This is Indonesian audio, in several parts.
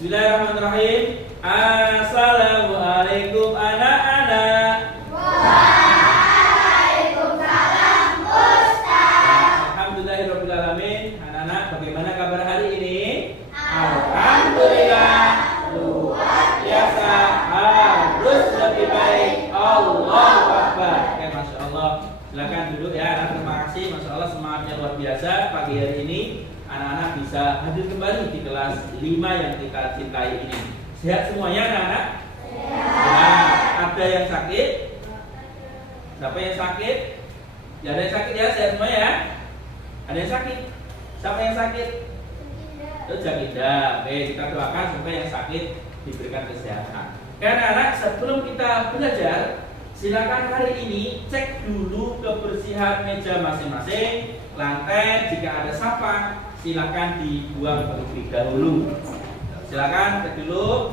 Bismillahirrahmanirrahim. Assalamualaikum anak-anak. Waalaikumsalam Ustaz. Alhamdulillahirrahmanirrahim. Anak-anak, bagaimana kabar hari ini? Alhamdulillah. Luar biasa. Harus lebih baik. Allahu Akbar. Oke, Masya Allah. Silakan duduk ya. Terima kasih. Masya Allah, semangatnya luar biasa. Pagi hari ini anak-anak bisa hadir kembali di kelas 5 yang kita cintai ini. Sehat semuanya anak-anak? Nah, ada yang sakit? Siapa yang sakit? Ya, ada yang sakit ya, sehat semua ya? Ada yang sakit? Siapa yang sakit? Jakidah. Oke, kita doakan semoga yang sakit diberikan kesehatan. Karena anak, sebelum kita belajar, silakan hari ini cek dulu kebersihan meja masing-masing, lantai. Jika ada sampah, silakan dibuang terlebih dahulu. Silakan cek dulu.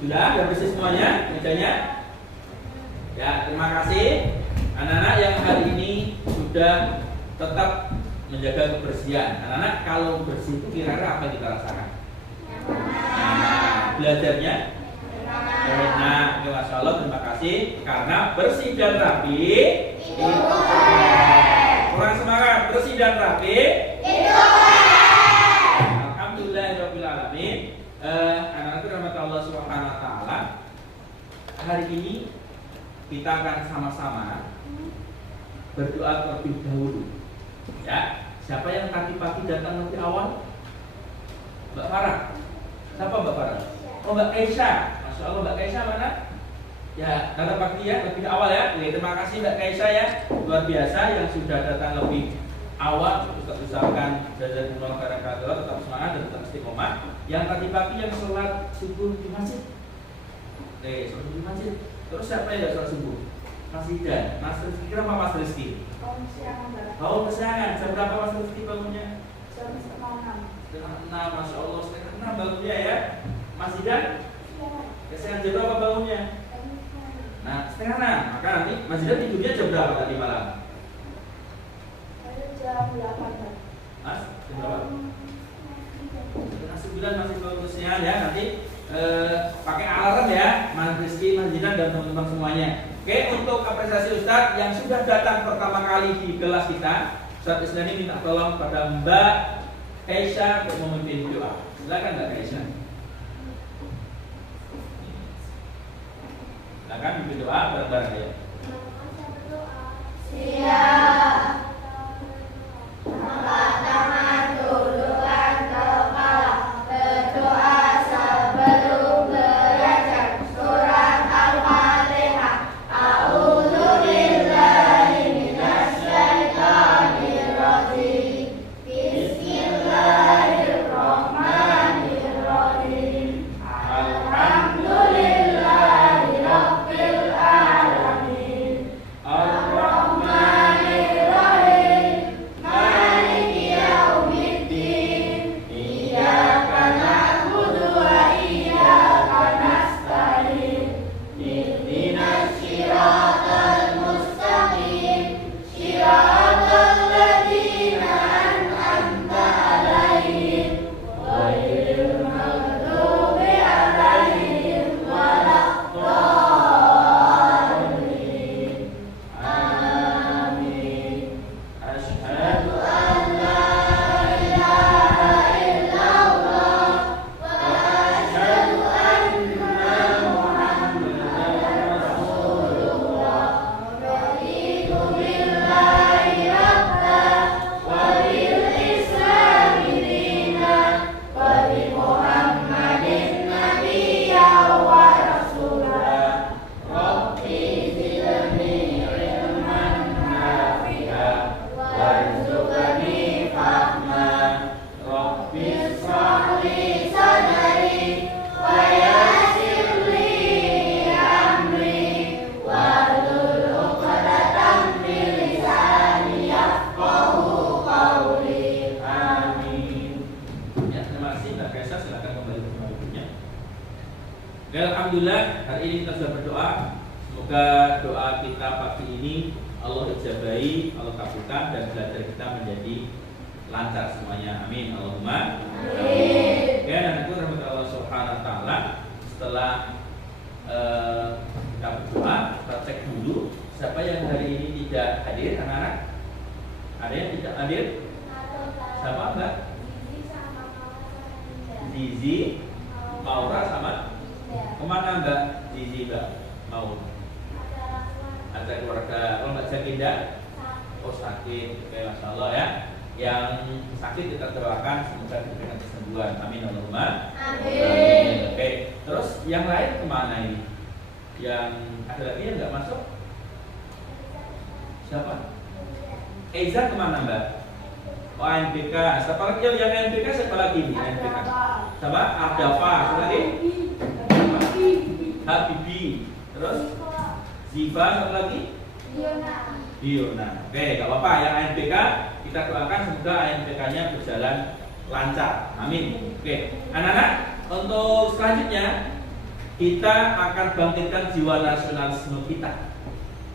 Sudah bersih semuanya mejanya? Ya, terima kasih anak-anak yang hari ini sudah tetap menjaga kebersihan. Anak-anak, kalau bersih itu kira-kira apa yang kita rasakan? Nah, belajarnya enak. Masya Allah, terima kasih. Karena bersih dan rapi itu keren. Kurang semangat, bersih dan rapi itu keren. Alhamdulillahirrahmanirrahim. Anak-anak rahmat Allah Subhanahu wa taala. Hari ini kita akan sama-sama berdoa terlebih dahulu. Ya, siapa yang tadi pagi datang lebih awal? Mbak Farah. Siapa Mbak Farah? Oh, Mbak Kaisha. Masya Allah, Mbak Kaisha mana? Ya, datang pagi ya, lebih awal ya. Oke, terima kasih Mbak Kaisha ya. Luar biasa yang sudah datang lebih awal. Ustaz usahakan jazakumullah khairan katsiran, tetap semangat dan tetap istiqomah. Yang tadi pagi yang sholat subuh di masjid. Oke, sholat subuh di masjid. Terus siapa yang sholat subuh? Mas Idan. Mas Rizky, kenapa Mas Rizky? Oh, kesiangan. Jam berapa Mas Rizky bangunnya? Jam 5:30. Setengah 6, Masya Allah, setengah 6 bangunnya ya. Mas Idan? Kesiangan jam berapa bangunnya? Nah, setengah 6. Maka nanti Mas Idan tidurnya jam berapa tadi malam? Jam 8. Mas, jam berapa? Setengah 9 masih bangun kesiangan ya. Nanti pakai alarm ya, Mas Rizky, Mas Idan dan teman-teman semuanya. Oke, untuk apresiasi Ustadz yang sudah datang pertama kali di kelas kita, Ustadz Isnani minta tolong pada Mbak Kaisha untuk memimpin doa. Silakan Mbak Kaisha. Silakan memimpin doa bareng-bareng ya. Siap. Angkat tangan, tundukkan kepala, berdoa sebelum belajar surat Al-Fatihah. A'udzu billahi minasyaitonir rajim. Bismillahirrahmanirrahim. Alhamdulillahirabbil alamin. Ar-Rahmanir-Rahim. Maliki yaumiddin. Iyyaka na'budu wa iyyaka nasta'in. Ihdinas siratal mustaqim. Siratal ladzina an'amta 'alaihim ghairil maghdubi 'alaihim waladdallin. Amin. Asyhadu an la ilaha illallah wa asyhadu anna Muhammadan rasulullah. Raditu billahi rabban wa bil islami dinan wa bi Muhammadin nabiyyan wa rasulah. Rabbi zidni ilman nafi'an warzuqni fahman. Rabbi ishrah li sadri wa yassir li amri wahlul 'uqdatam min lisani yafqahu qawli. Amin. Ya, terima kasih Mbak Kaisha. Silakan kembali ke rumah ibunya. Alhamdulillah, hari ini kita sudah berdoa. Semoga doa kita pagi ini Allah ijabahi, Allah kabulkan, dan belajar kita menjadi lancar semuanya. Amin. Allahumma amin. Oke, dan itu rahmat Allah Subhanahu wa taala. Setelah kita berdoa, kita cek dulu siapa yang hari ini tidak hadir, anak-anak. Ada yang tidak hadir? Siapa, Mbak? Zizi, Maura sama kemana Mbak Zizi, Mbak? Mau ada keluarga. Kalau Mbak Jakinda? Oh, sakit. Oke, Masya Allah ya. Yang sakit kita doakan semoga diberikan kesembuhan. Amin. Allahumma amin. Oke, terus yang lain kemana ini? Yang ada lagi yang nggak masuk? Siapa? Eza kemana Mbak? Oh, NPK. Siapa lagi yang NPK? Siapa lagi nih NPK? Siapa? Ardafa. Siapa lagi? Habibi. Terus Ziva. Siapa lagi? Diona. Oke, gak apa-apa. Yang NPK kita doakan semoga NPK-nya berjalan lancar. Amin. Oke, anak-anak, untuk selanjutnya kita akan bangkitkan jiwa nasionalisme kita.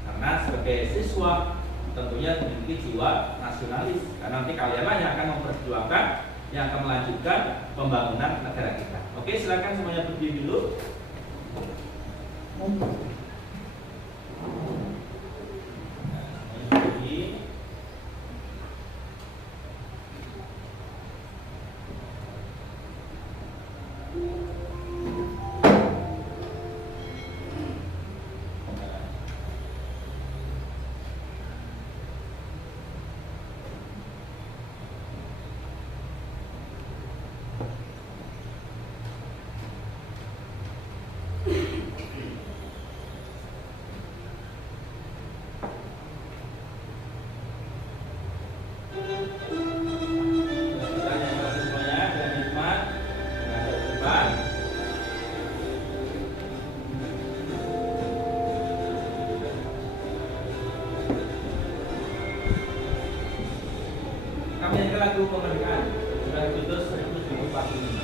Karena sebagai siswa tentunya memiliki jiwa nasionalis. Karena nanti kalianlah yang akan memperjuangkan, yang akan melanjutkan pembangunan negara kita. Oke, silakan semuanya berdiri dulu. Kami yang lagu kemerdekaan sudah diputus 1945.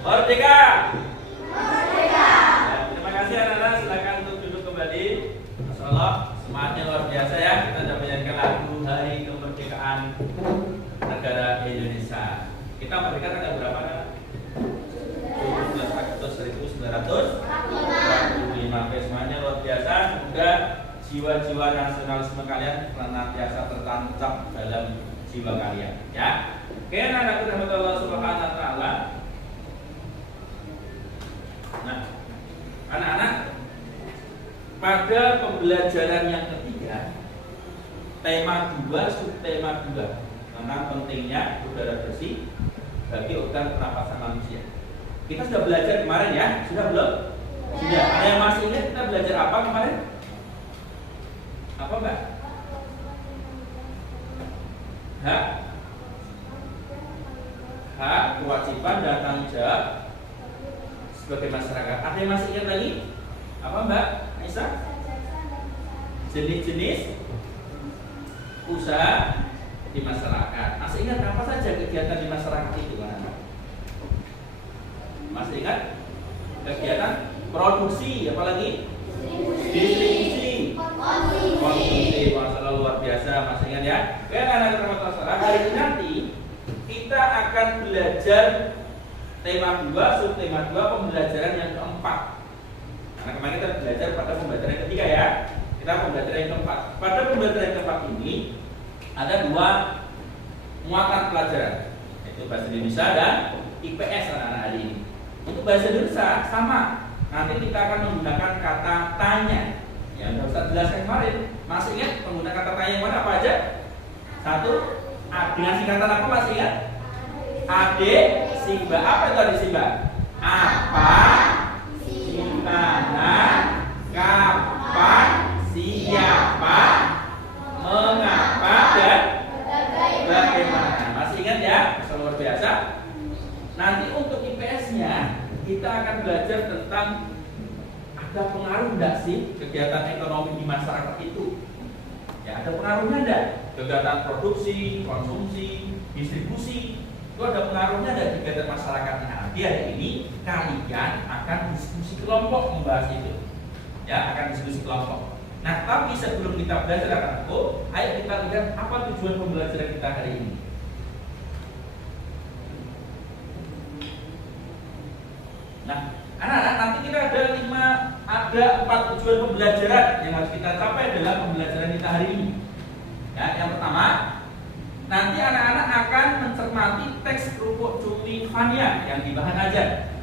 Merdeka! Merdeka! luar biasa ya. Kita sudah menyanyikan lagu Hari Kemerdekaan Negara Indonesia. Kita merdeka tanggal berapa? 17 Agustus 1945. Semuanya luar biasa. Semoga jiwa-jiwa nasionalisme kalian senantiasa tertancap dalam jiwa kalian, ya. Oke, anak-anak rahmatullah subhanahu wa ta'ala. Nah, anak-anak, pada pembelajaran yang ketiga, tema 2, subtema 2 tentang pentingnya udara bersih bagi organ pernapasan manusia. Kita sudah belajar kemarin ya, sudah belum? Sudah. Ada yang masih ingat kita belajar apa kemarin? Apa Mbak? Hak, kewajiban dan tanggung jawab sebagai masyarakat. Ada yang masih ingat lagi? Apa Mbak Aisyah? Jenis-jenis usaha di masyarakat. Masih ingat apa saja kegiatan di masyarakat itu kan? Masih ingat? Kegiatan produksi, apalagi? Distribusi, konsumsi. Masalah luar biasa, masih ingat ya? Oke, anak-anak rahmatullah, hari ini nanti kita akan belajar tema 2, subtema 2, pembelajaran yang keempat. Karena kemarin kita belajar pada pembelajaran yang ketiga ya. Kita pembelajaran yang keempat. Pada pembelajaran yang keempat ini ada 2 muatan pelajaran, yaitu bahasa Indonesia dan IPS anak-anak hari ini. Untuk bahasa Indonesia sama. Nanti kita akan menggunakan kata tanya. Yang sudah Ustaz jelaskan kemarin. Masih ingat menggunakan kata tanya yang mana apa aja? 1, dengan singkatan apa masih ingat? Ade, Simba. Apa itu Ade Simba? Apa, Simana, kapan, siapa, mengapa, dan bagaimana. Masih ingat ya? Luar biasa. Nanti untuk IPS-nya kita akan belajar tentang ada pengaruh enggak sih kegiatan ekonomi di masyarakat itu? Ya, ada pengaruhnya enggak? Kegiatan produksi, konsumsi, distribusi, itu ada pengaruhnya enggak di kegiatan masyarakatnya? Nanti hari ini kalian akan diskusi kelompok membahas itu. Ya, akan diskusi kelompok. Nah, tapi sebelum kita belajar anak-anakku, ayo kita lihat apa tujuan pembelajaran kita hari ini. Nah, anak-anak, nanti kita ada 4 tujuan pembelajaran yang harus kita capai dalam pembelajaran kita hari ini. Ya, yang pertama, nanti anak-anak akan mencermati teks kerupuk cumi Fania yang di bahan ajar.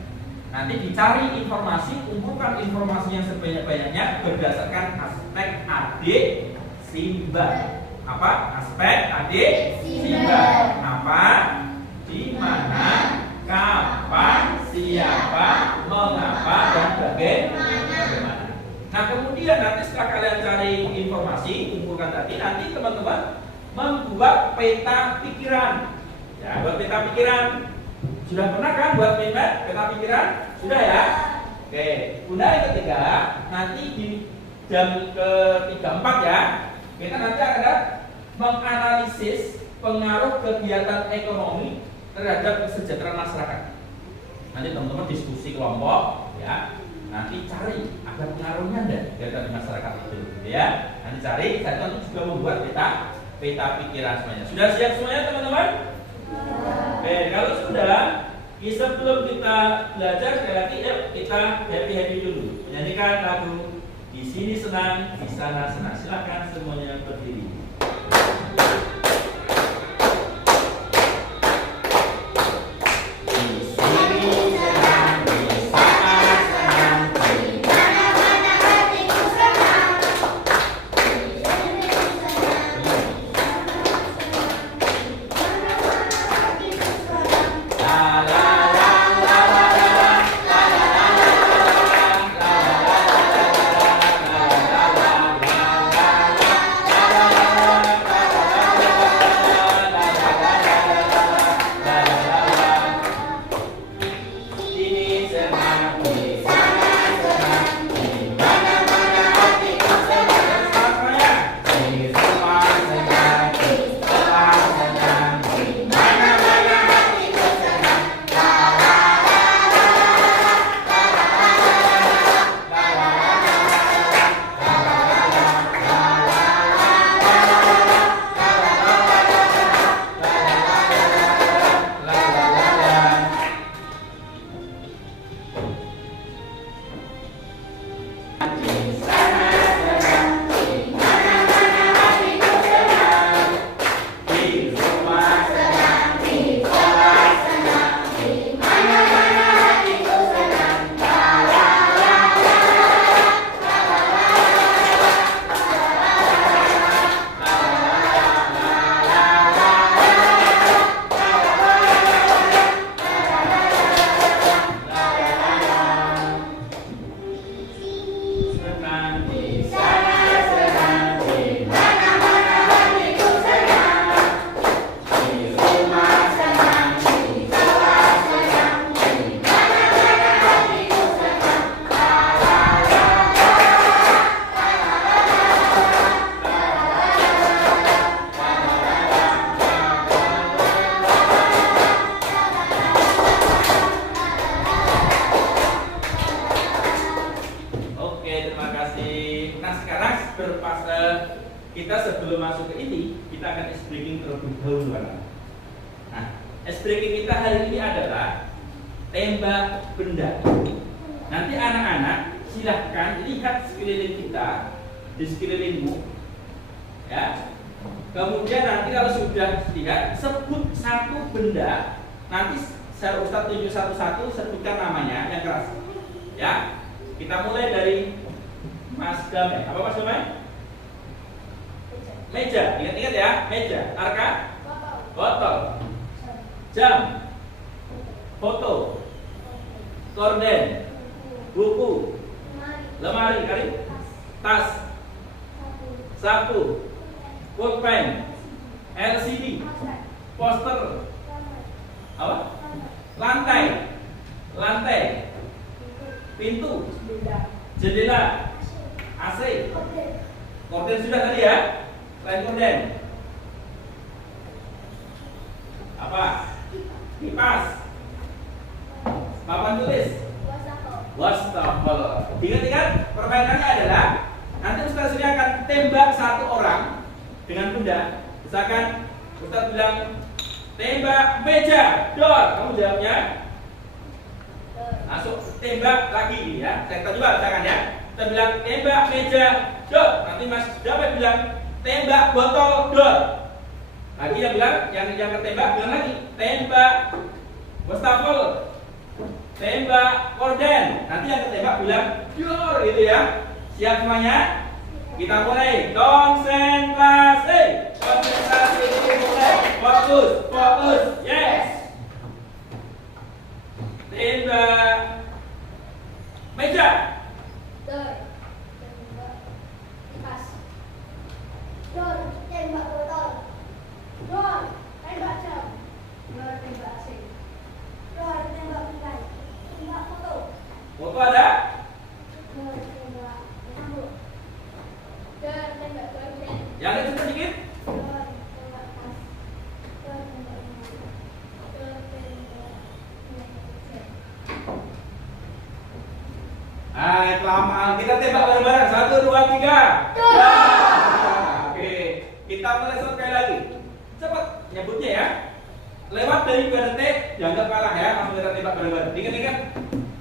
Nanti dicari informasi, kumpulkan informasi yang sebanyak-banyaknya berdasarkan aspek adik Simba. Apa? Aspek adik Simba. Apa? Di mana? Kapan? Siapa? Mengapa? Dan bagaimana? Nah, kemudian nanti setelah kalian cari informasi, kumpulkan tadi, nanti teman-teman membuat peta pikiran. Ya, buat peta pikiran. Sudah pernah kan buat peta pikiran? Sudah ya? Oke. Kemudian yang ketiga, nanti di jam ke-3-4 ya, kita nanti akan menganalisis pengaruh kegiatan ekonomi terhadap kesejahteraan masyarakat. Nanti teman-teman diskusi kelompok, ya. Nanti cari ada pengaruhnya enggak kegiatan di masyarakat itu, ya. Nanti cari, saya tentu juga membuat peta pikiran semuanya. Sudah siap semuanya teman-teman? Oke, kalau sudah, sebelum kita belajar sekali lagi, yuk kita happy dulu. Menyanyikan lagu Di Sini Senang, Di Sana Senang. Silakan semuanya berdiri. kita sebelum masuk ke ini, kita akan ice breaking terlebih dahulu. Nah, ice breaking kita hari ini adalah tembak benda. Nanti anak-anak silahkan lihat sekeliling kita, di sekelilingmu, ya. Kemudian nanti kalau sudah lihat, sebut satu benda. Nanti saya Ustaz tunjuk satu-satu, sebutkan namanya yang keras. Ya, kita mulai dari Mas Damai. Apa Mas Damai? Meja. Ingat-ingat ya, meja. Arka? Botol. Jam. Foto. Korden. Buku. Lemari. Kali. Tas. Sapu. Pulpen. LCD. Poster. Apa? Lantai. Pintu. Jendela. AC. Korden sudah tadi ya. Selain korden. Apa? Kipas. Papan tulis. Wastafel. Ingat-ingat, permainannya adalah nanti Ustaz Surya akan tembak satu orang dengan benda. Misalkan Ustaz bilang tembak meja, dor. Kamu jawabnya masuk tembak lagi ya. Saya juga misalkan ya. Kita bilang tembak meja, dor. Nanti Mas dapat bilang tembak botol, dor. Lagi yang bilang yang ketembak bilang lagi tembak wastafel, tembak korden. Nanti yang ketembak bilang dor gitu ya. Siap semuanya? Kita mulai. Konsentrasi. Konsentrasi mulai. Fokus. Yes. Tembak meja. Dor. Tembak kipas. Dor. Tembak botol. Dor. Tembak jam. Dor. Tembak AC. Dor. Tembak lantai. Tembak foto. Foto ada? Dor. Tembak rambut. Dor. Tembak korden. Yang kecil sedikit? Dor. Tembak tas. Dor. Tembak lemari. Dor. Tembak meja. Kelamaan. Kita tembak bareng-bareng. 1, 2, 3. Dor. Oke. Kita mulai sekali lagi. Cepat nyebutnya ya. Lewat dari 2 detik, dianggap kalah ya. Langsung kita tembak bareng-bareng. Ingat-ingat.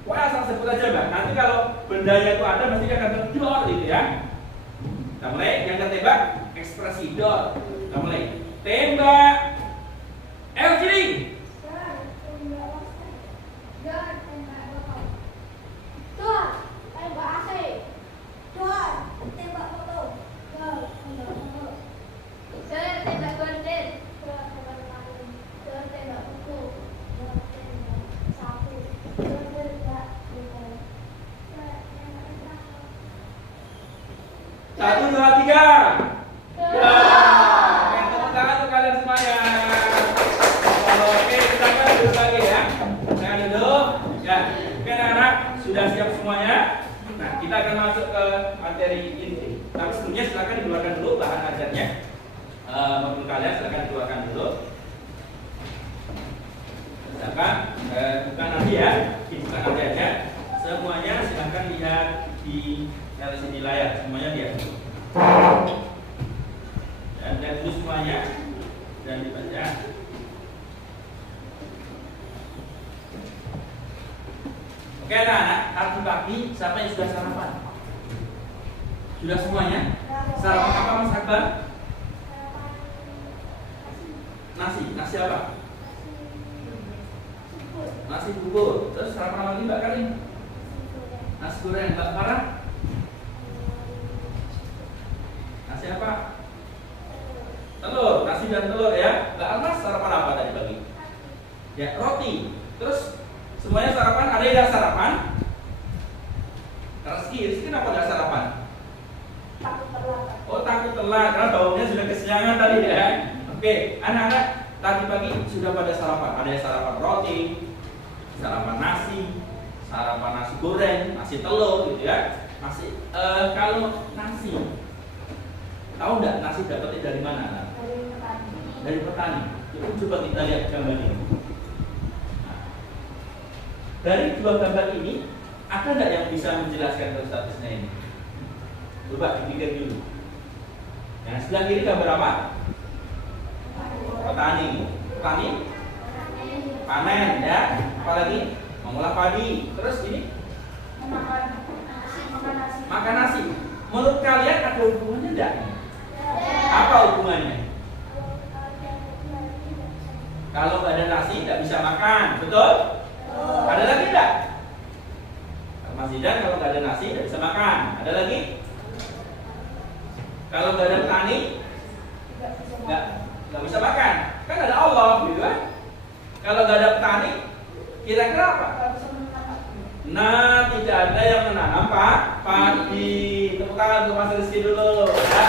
Wah, asal sebut aja Mbak. Nanti kalau bendanya itu ada, mesti akan dor gitu ya. Kita mulai. Yang kita tembak ekspresi dor. Kita mulai. Tembak LCD. Dor. Tembak wastafel. Dor. Tembak botol. Dor. Tembak AC. Dor. Tembak foto. Dor. Tembak rambut. Dor. Tembak korden. Dor. Tembak lemari. Dor. Tembak buku. Dor. Tembak sapu. Dor. Tembak pulpen. Dor. Tembak wastafel. 1, 2, 3. Ya. Oke, tepuk tangan untuk kalian semuanya. Oke, kita akan duduk lagi ya. Jangan duduk. Ya, oke anak-anak, sudah siap semuanya. Nah, kita akan masuk ke materi inti. Tapi sebelumnya silakan dikeluarkan dulu bahan ajarnya. Mobil kalian silakan dikeluarkan dulu. Silakan, bukan nanti ya, bukan nanti aja. Semuanya silakan lihat di LCD layar, semuanya lihat dulu. Dan lihat dulu semuanya dan dibaca. Oke anak-anak, tadi pagi siapa yang sudah sarapan? Sudah semuanya? Sarapan apa Mas Akbar? Nasi apa? Nasi bubur. Terus sarapan apa lagi Mbak Karin? Nasi goreng. Mbak Farah? Nasi apa? Telur. Nasi dan telur ya. Mbak Almas sarapan apa tadi pagi? Ya, roti. Terus semuanya sarapan. Ada yang nggak sarapan? Rizky kenapa nggak sarapan? Takut telat. Oh, takut telat karena bangunnya sudah kesiangan tadi ya. Oke, anak-anak tadi pagi sudah pada sarapan. Ada yang sarapan roti, sarapan nasi goreng, nasi telur gitu ya. Kalau nasi, tahu nggak nasi dapatnya dari mana? Dari petani. Dari petani. Itu coba kita lihat gambar ini. Nah, dari dua gambar ini, ada nggak yang bisa menjelaskan ke statusnya ini? Coba dipikir dulu. Nah, sebelah kiri gambar apa? Petani. Petani panen ya. Apalagi mengolah padi. Terus ini makan nasi. Menurut kalian ada hubungannya enggak? Apa hubungannya? Kalau nggak ada nasi nggak bisa makan, betul? Ada lagi enggak? Mas Zidan, kalau nggak ada nasi nggak bisa makan. Ada lagi? Kalau nggak ada petani nggak bisa makan. Kan ada Allah, gitu kan? Kalau nggak ada petani, kira-kira apa? Nah, tidak ada yang menanam padi. Tepuk tangan untuk Mas Rizky dulu. Ya.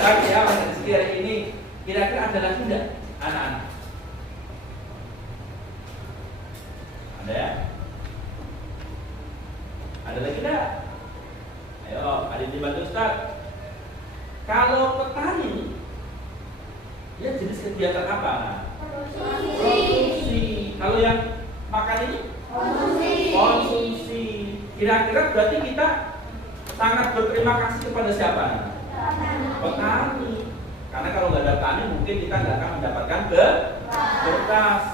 Mas biasa ya Mas Rizky hari ini. Kira-kira ada lagi enggak anak-anak? Ada ya? Ada lagi enggak? Ayo, ada yang dibantu Ustaz. Kalau petani, ya jenis kegiatan apa? Produksi. Kalau yang makan ini? Konsumsi. Kira-kira berarti kita sangat berterima kasih kepada siapa? Petani. Karena kalau nggak ada petani mungkin kita nggak akan mendapatkan beras.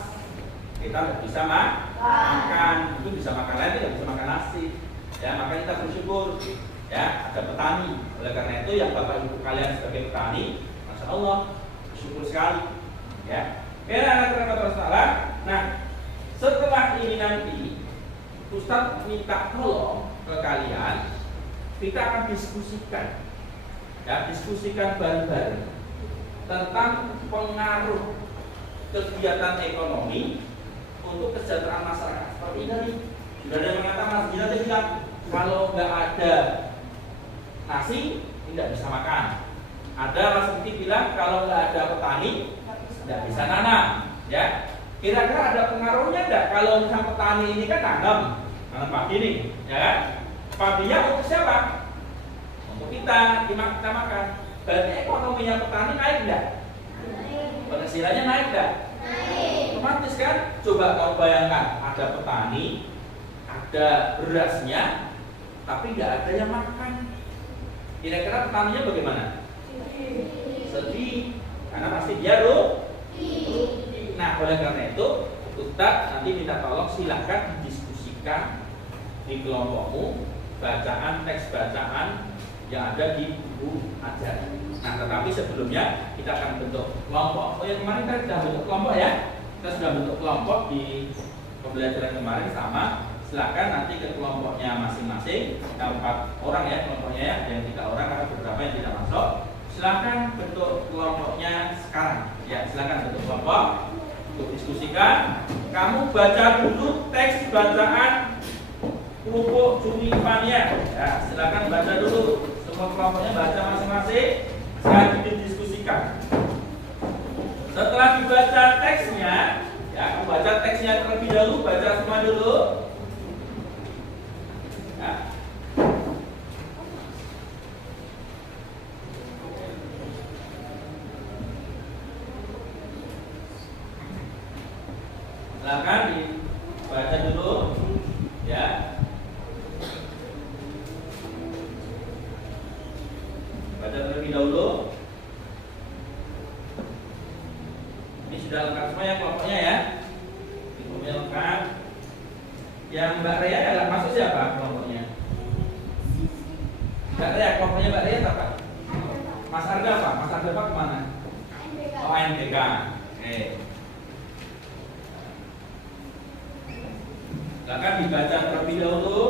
Kita nggak bisa makan, itu bisa makan lain, tidak bisa makan nasi. Ya, makanya kita bersyukur ya ada petani. Oleh karena itu yang bapak ibu kalian sebagai petani, masya Allah bersyukur sekali. Ya, anak-anak salah. Nah, setelah ini nanti Ustadz minta tolong ke kalian, kita akan diskusikan, ya diskusikan bareng-bareng tentang pengaruh kegiatan ekonomi untuk kesejahteraan masyarakat. Seperti ini, sudah ada yang mengatakan Mas Jina bilang kalau nggak ada nasi tidak bisa makan. Ada Mas Miki bilang kalau nggak ada petani tidak bisa nanam. Ya, kira-kira ada pengaruhnya nggak? Kalau misalnya petani ini kan nanam padi nih, ya padinya untuk siapa? Untuk kita makan. Berarti ekonominya petani naik enggak? Penghasilannya naik enggak? Naik. Otomatis kan? Coba kau bayangkan, ada petani, ada berasnya, tapi nggak ada yang makan. Kira-kira petaninya bagaimana? Sedih, karena pasti dia rugi. Nah, oleh karena itu, Ustadz nanti minta tolong silahkan didiskusikan di kelompokmu teks bacaan yang ada di buku ajar. Nah, tetapi sebelumnya kita akan bentuk kelompok. Oh ya, kemarin kita sudah bentuk kelompok ya. Kita sudah bentuk kelompok di pembelajaran kemarin sama. Silakan nanti ke kelompoknya masing-masing. Kita 4 orang ya kelompoknya ya, yang 3 orang karena beberapa yang tidak masuk. Silakan bentuk kelompoknya sekarang. Ya, silakan bentuk kelompok untuk diskusikan. Kamu baca dulu teks bacaan Pupuk Cumi Pania. Ya, silakan baca dulu. Semua kelompoknya baca masing-masing. Sekarang didiskusikan. Setelah dibaca teksnya, ya, kamu baca teksnya terlebih dahulu, baca semua dulu. Ya. Silakan dibaca dulu, ya. Baca terlebih dahulu. Ini sudah lengkap semua ya kelompoknya ya. Kelompoknya lengkap. Yang Mbak Rea nggak masuk siapa kelompoknya? Mbak Rea, kelompoknya Mbak Rea apa? Mas Arga apa? Mas Arga apa kemana? Oh, AMTK. Oke. Silakan dibaca terlebih dahulu.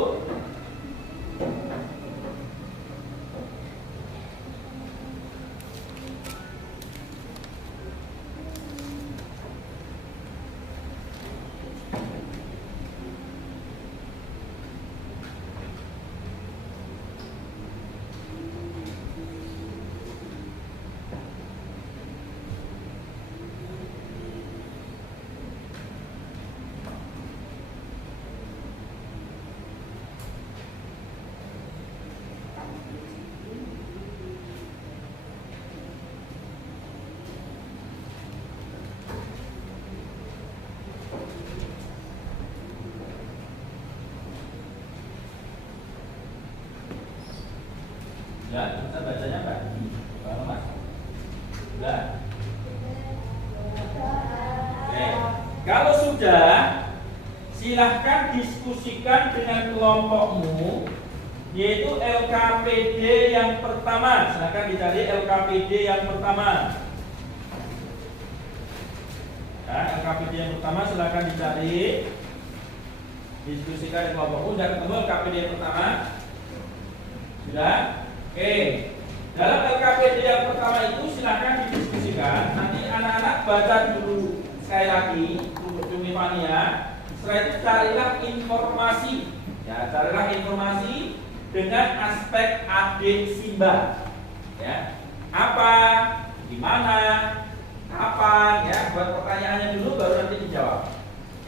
silahkan diskusikan dengan kelompokmu, yaitu LKPD yang pertama. Silahkan dicari LKPD yang pertama. Ya, LKPD yang pertama silahkan dicari, diskusikan dengan kelompokmu. Sudah ketemu LKPD yang pertama? Sudah? Oke. Dalam LKPD yang pertama itu silahkan didiskusikan. Nanti anak-anak baca dulu sekali lagi untuk Cumi Fania. Setelah itu carilah informasi. Ya, carilah informasi dengan aspek AD Simba. Ya. Apa, di mana, kapan, ya, buat pertanyaannya dulu baru nanti dijawab.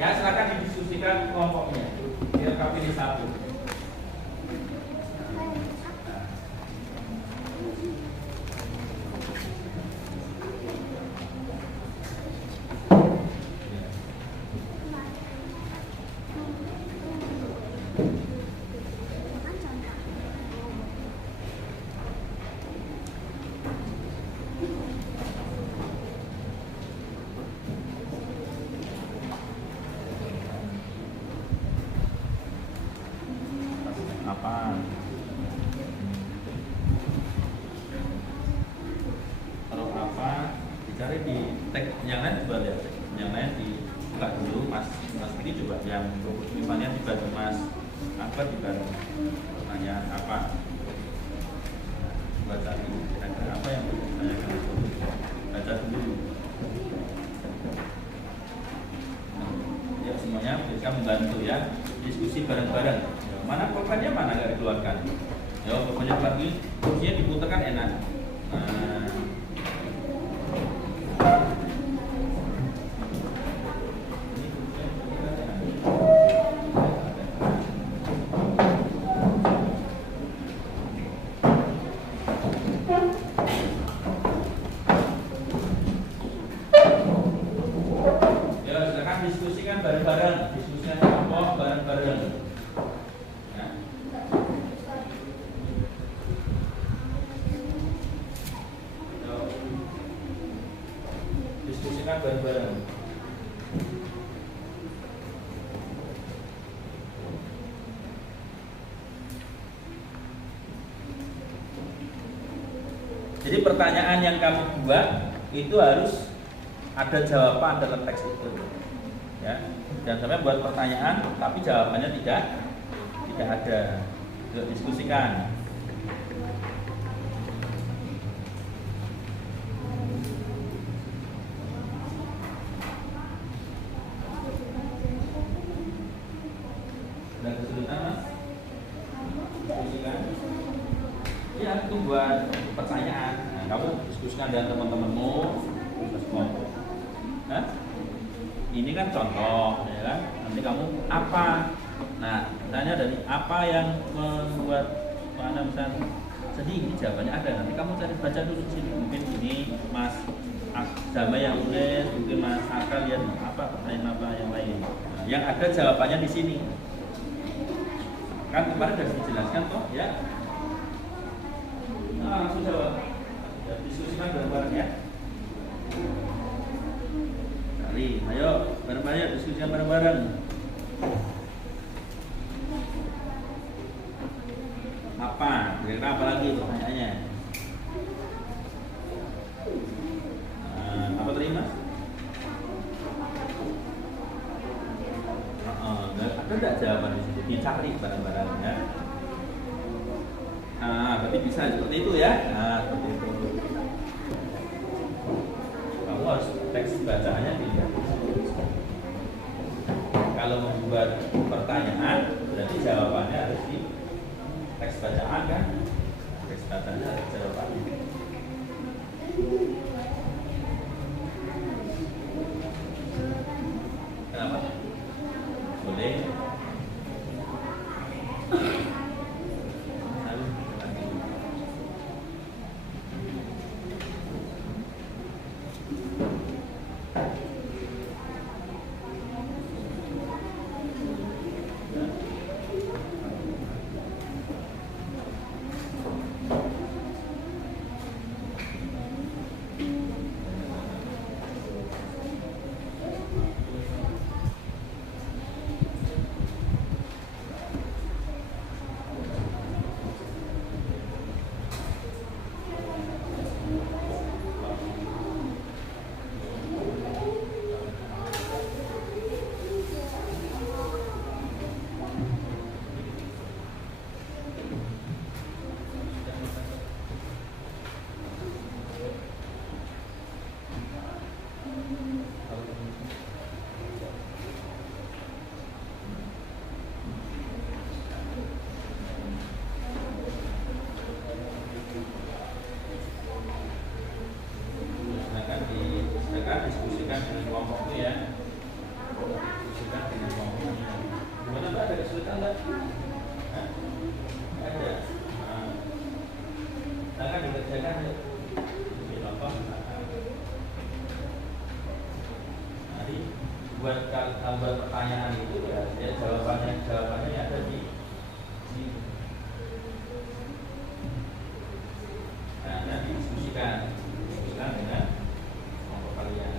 Ya, silakan didiskusikan kelompoknya. Di LKPD 1. Kalau apa dicari di tag yang lain, coba lihat yang lain dibuka dulu. Mas ini coba yang misalnya dibantu Mas apa dibantu pertanyaan apa, baca dulu kira-kira apa yang ditanyakan, baca dulu. Ya, semuanya bisa membantu ya, diskusi bareng-bareng. Mana pokoknya mana nggak dikeluarkan. Ya, pokoknya lagi kursinya diputarkan enak. Nah, ya, silakan diskusikan bareng-bareng, diskusikan kelompok bareng-bareng. Diskusikan bareng-bareng. Jadi pertanyaan yang kamu buat itu harus ada jawaban dalam teks itu. Ya, jangan sampai buat pertanyaan tapi jawabannya tidak ada. Yuk, diskusikan. Kesulitan Mas? Diskusikan. Ya, itu buat pertanyaan. Nah, kamu diskusikan dengan teman-temanmu, terus kelompok. Nah, ini kan contoh, ya kan? Nanti kamu apa? Nah, tanya dari apa yang membuat mana misalnya sedih, ini jawabannya ada. Nanti kamu cari baca dulu di sini. Mungkin ini Mas Dama yang nulis, mungkin Mas Akal lihat apa pertanyaan apa yang lain. Nah, yang ada jawabannya di sini. Kan kemarin sudah dijelaskan toh ya. Nah, langsung jawab. Ya, diskusikan bareng-bareng ya. Kali, ayo bareng-bareng diskusikan bareng-bareng. Apa? Kira-kira apa lagi pertanyaannya? Apa tadi Mas? Ada enggak jawaban di situ? Dicari bareng-bareng ya. Nah, berarti bisa seperti itu ya. Nah, seperti itu. Kamu harus teks bacaannya dilihat. Kalau membuat pertanyaan, berarti jawabannya harus di teks bacaan kan? Teks bacaannya harus jawabannya. Kenapa? Boleh. Hah? Ada. Nah, kan dikerjakan ini contoh misalkan. Nanti buat pertanyaan itu ya jawabannya ada di sini. Nah, nanti diskusikan dengan kelompok kalian.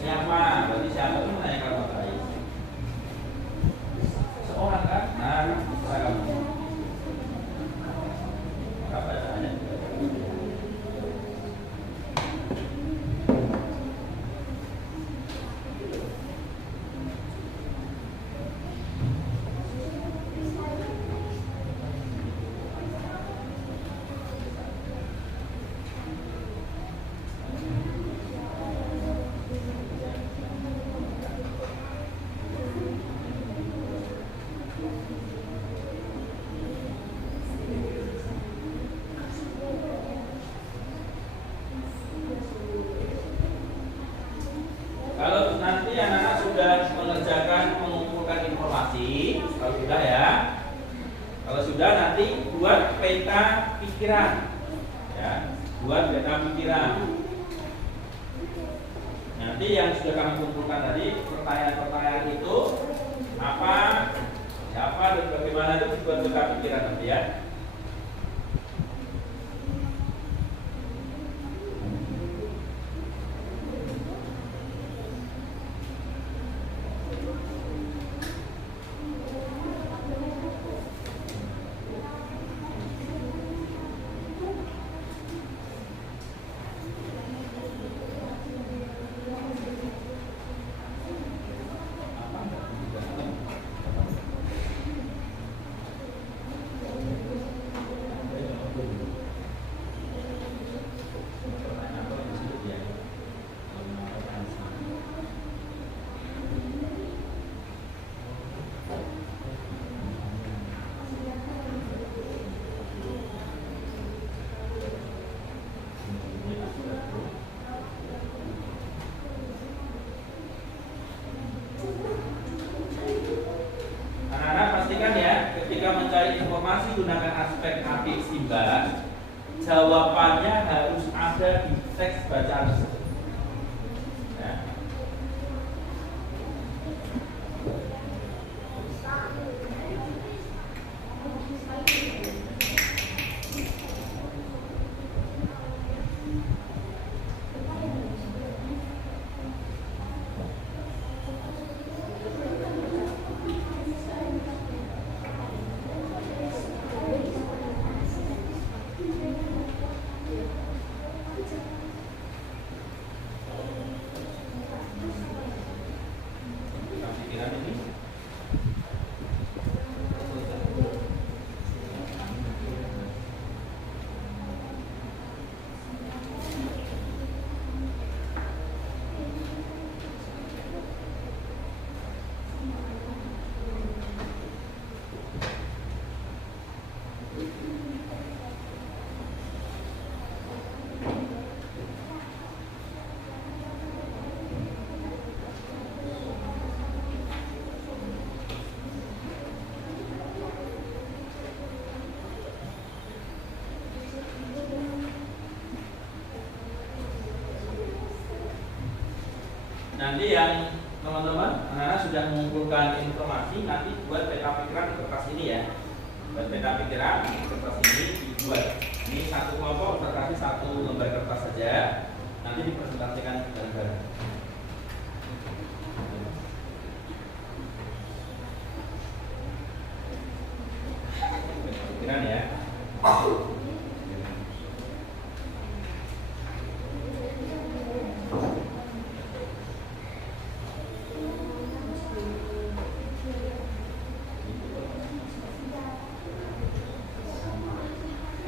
Siapa? Berarti siapa itu menanyakan materi? Seorang kan? Nah, saya kamu. Maka bacaannya juga. Kalau nanti anak-anak sudah mengerjakan mengumpulkan informasi, kalau sudah ya, kalau sudah nanti buat peta pikiran, ya, buat peta pikiran. Nanti yang sudah kami kumpulkan tadi pertanyaan-pertanyaan itu apa, siapa dan bagaimana itu buat peta pikiran nanti ya. Mencari informasi gunakan aspek aktif-imbas, jawabannya harus ada di teks bacaan tersebut. Ya. Nanti yang teman-teman anak-anak sudah mengumpulkan informasi, nanti buat peta pikiran di kertas ini ya. Buat peta pikiran di kertas ini dibuat. Ini satu kelompok terkasih satu lembar kertas saja. Nanti dipresentasikan bareng-bareng. Peta pikiran ya.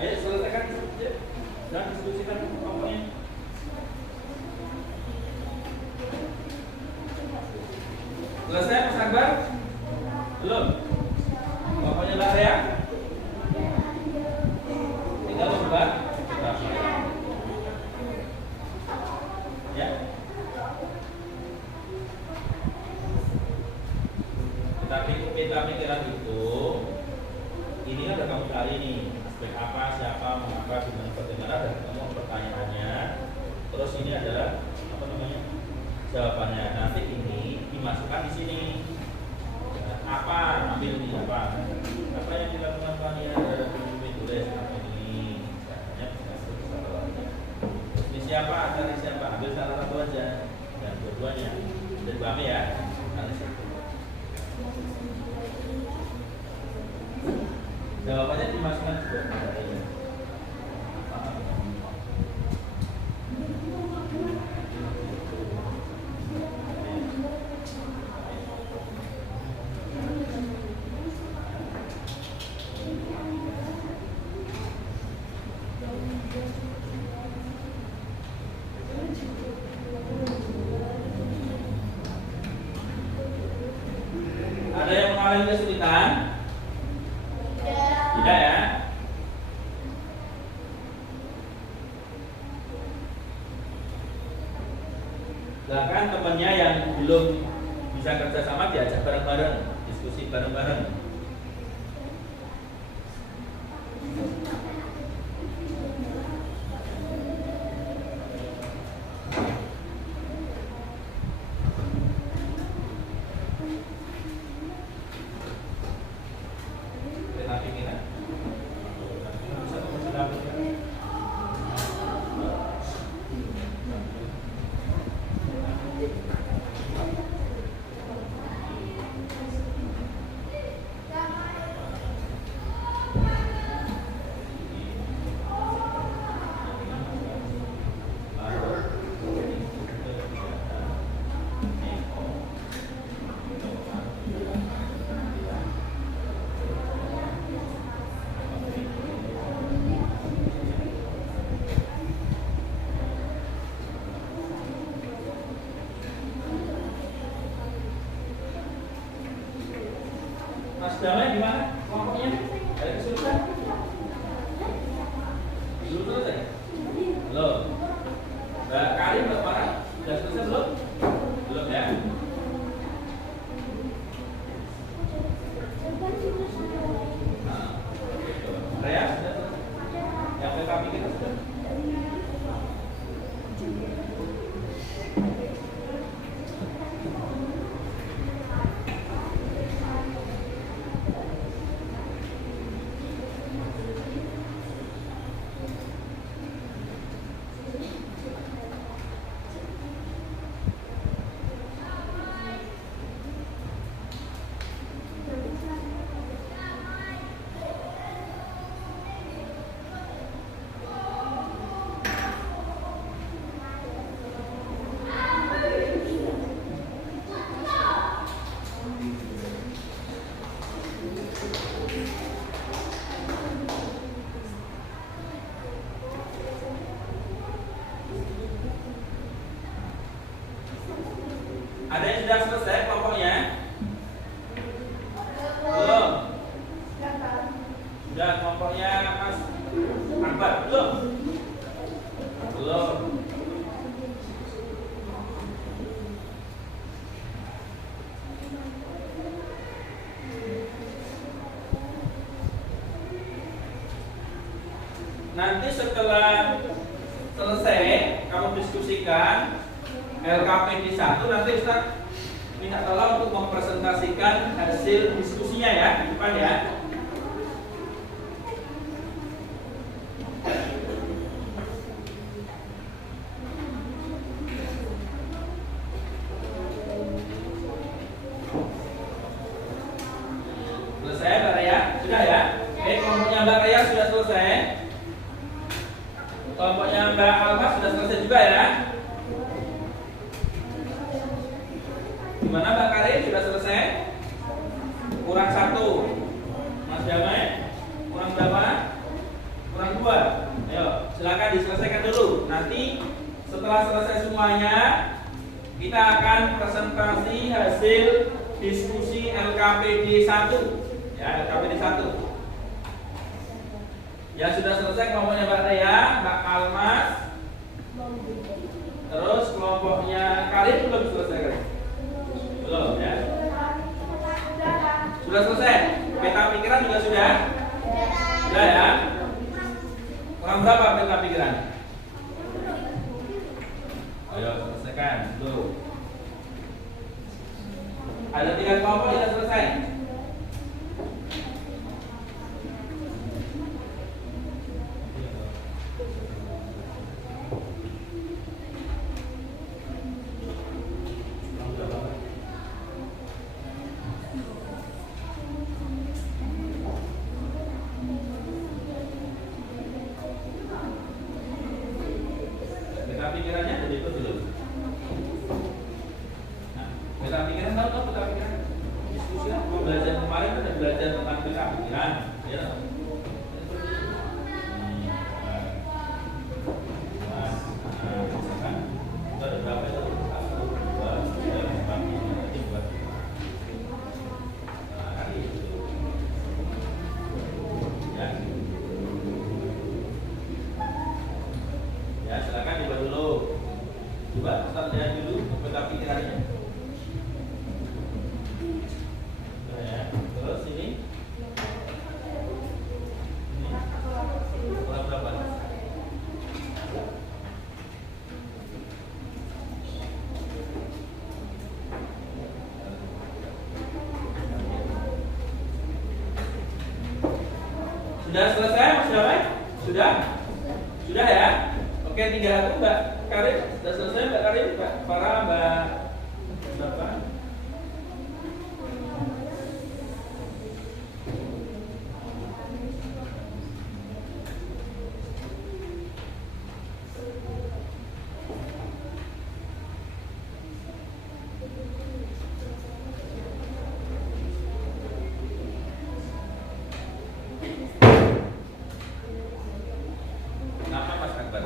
Ayo selesaikan dan diskusikan kelompoknya. Selesai Mas Akbar? Belum? Kelompoknya Mbak Rea? Tinggal lembar. Ya. adalah apa namanya jawabannya. Nanti ini dimasukkan di sini. Apa ambil ini apa yang dilakukan kalian dalam tulis apa ini caranya masuk ke satuannya. Ini siapa cari siapa ambil salah satu aja dan dua-duanya. Sudah dipahami ya? Jawabannya dimasukkan juga. Ada yang mengalami kesulitan? Tidak ya? Bahkan temannya yang belum bisa kerja sama diajak bareng-bareng, diskusi bareng-bareng. Mas Damai gimana? Kelompoknya? Ada kesulitan? Belum selesai? Belum. Mbak Karim, Mbak Farah, sudah selesai belum? Belum ya? Nah, Rea sudah selesai? Yang PKP kita sudah? Ada yang sudah selesai kelompoknya? Belum? Sudah kelompoknya Mas Akbar? Belum? Belum. Nanti setelah selesai kamu diskusikan LKPD 1, nanti Ustaz minta tolong untuk mempresentasikan hasil diskusinya ya di depan ya. Selesai Mbak Raya? Sudah ya? Oke, kelompoknya Mbak Raya sudah selesai. Kelompoknya Mbak Alma sudah selesai juga ya. Gimana Mbak Karim, sudah selesai? Kurang 1. Mas Damai, kurang berapa? Kurang 2. Ayo, silakan diselesaikan dulu. Nanti setelah selesai semuanya, kita akan presentasi hasil diskusi LKPD 1. Ya, LKPD 1. Yang sudah selesai kelompoknya Mbak Rea, Mbak Almas. Terus kelompoknya Karim belum selesai kan? Belum ya? Sudah selesai? Peta pikiran juga sudah? Sudah ya? Kurang berapa peta pikiran? Ayo selesaikan dulu. Ada 3 kelompok yang selesai. Peta pikirannya udah ikut belum? Nah, peta pikiran tahu peta pikiran? Diskusi lah. Belajar kemarin ada belajar tentang peta pikiran. Ya. Ya, silakan dibuat dulu. Coba Ustaz lihat dulu peta pikirannya. Ya, terus ini. Ini kurang berapa? Sudah selesai Mas Damai? Sudah? Sudah ya? Oke, 3 Mbak Karin sudah selesai. Mbak Karin, Mbak Farah, Mbak siapa? Nama Mas Akbar.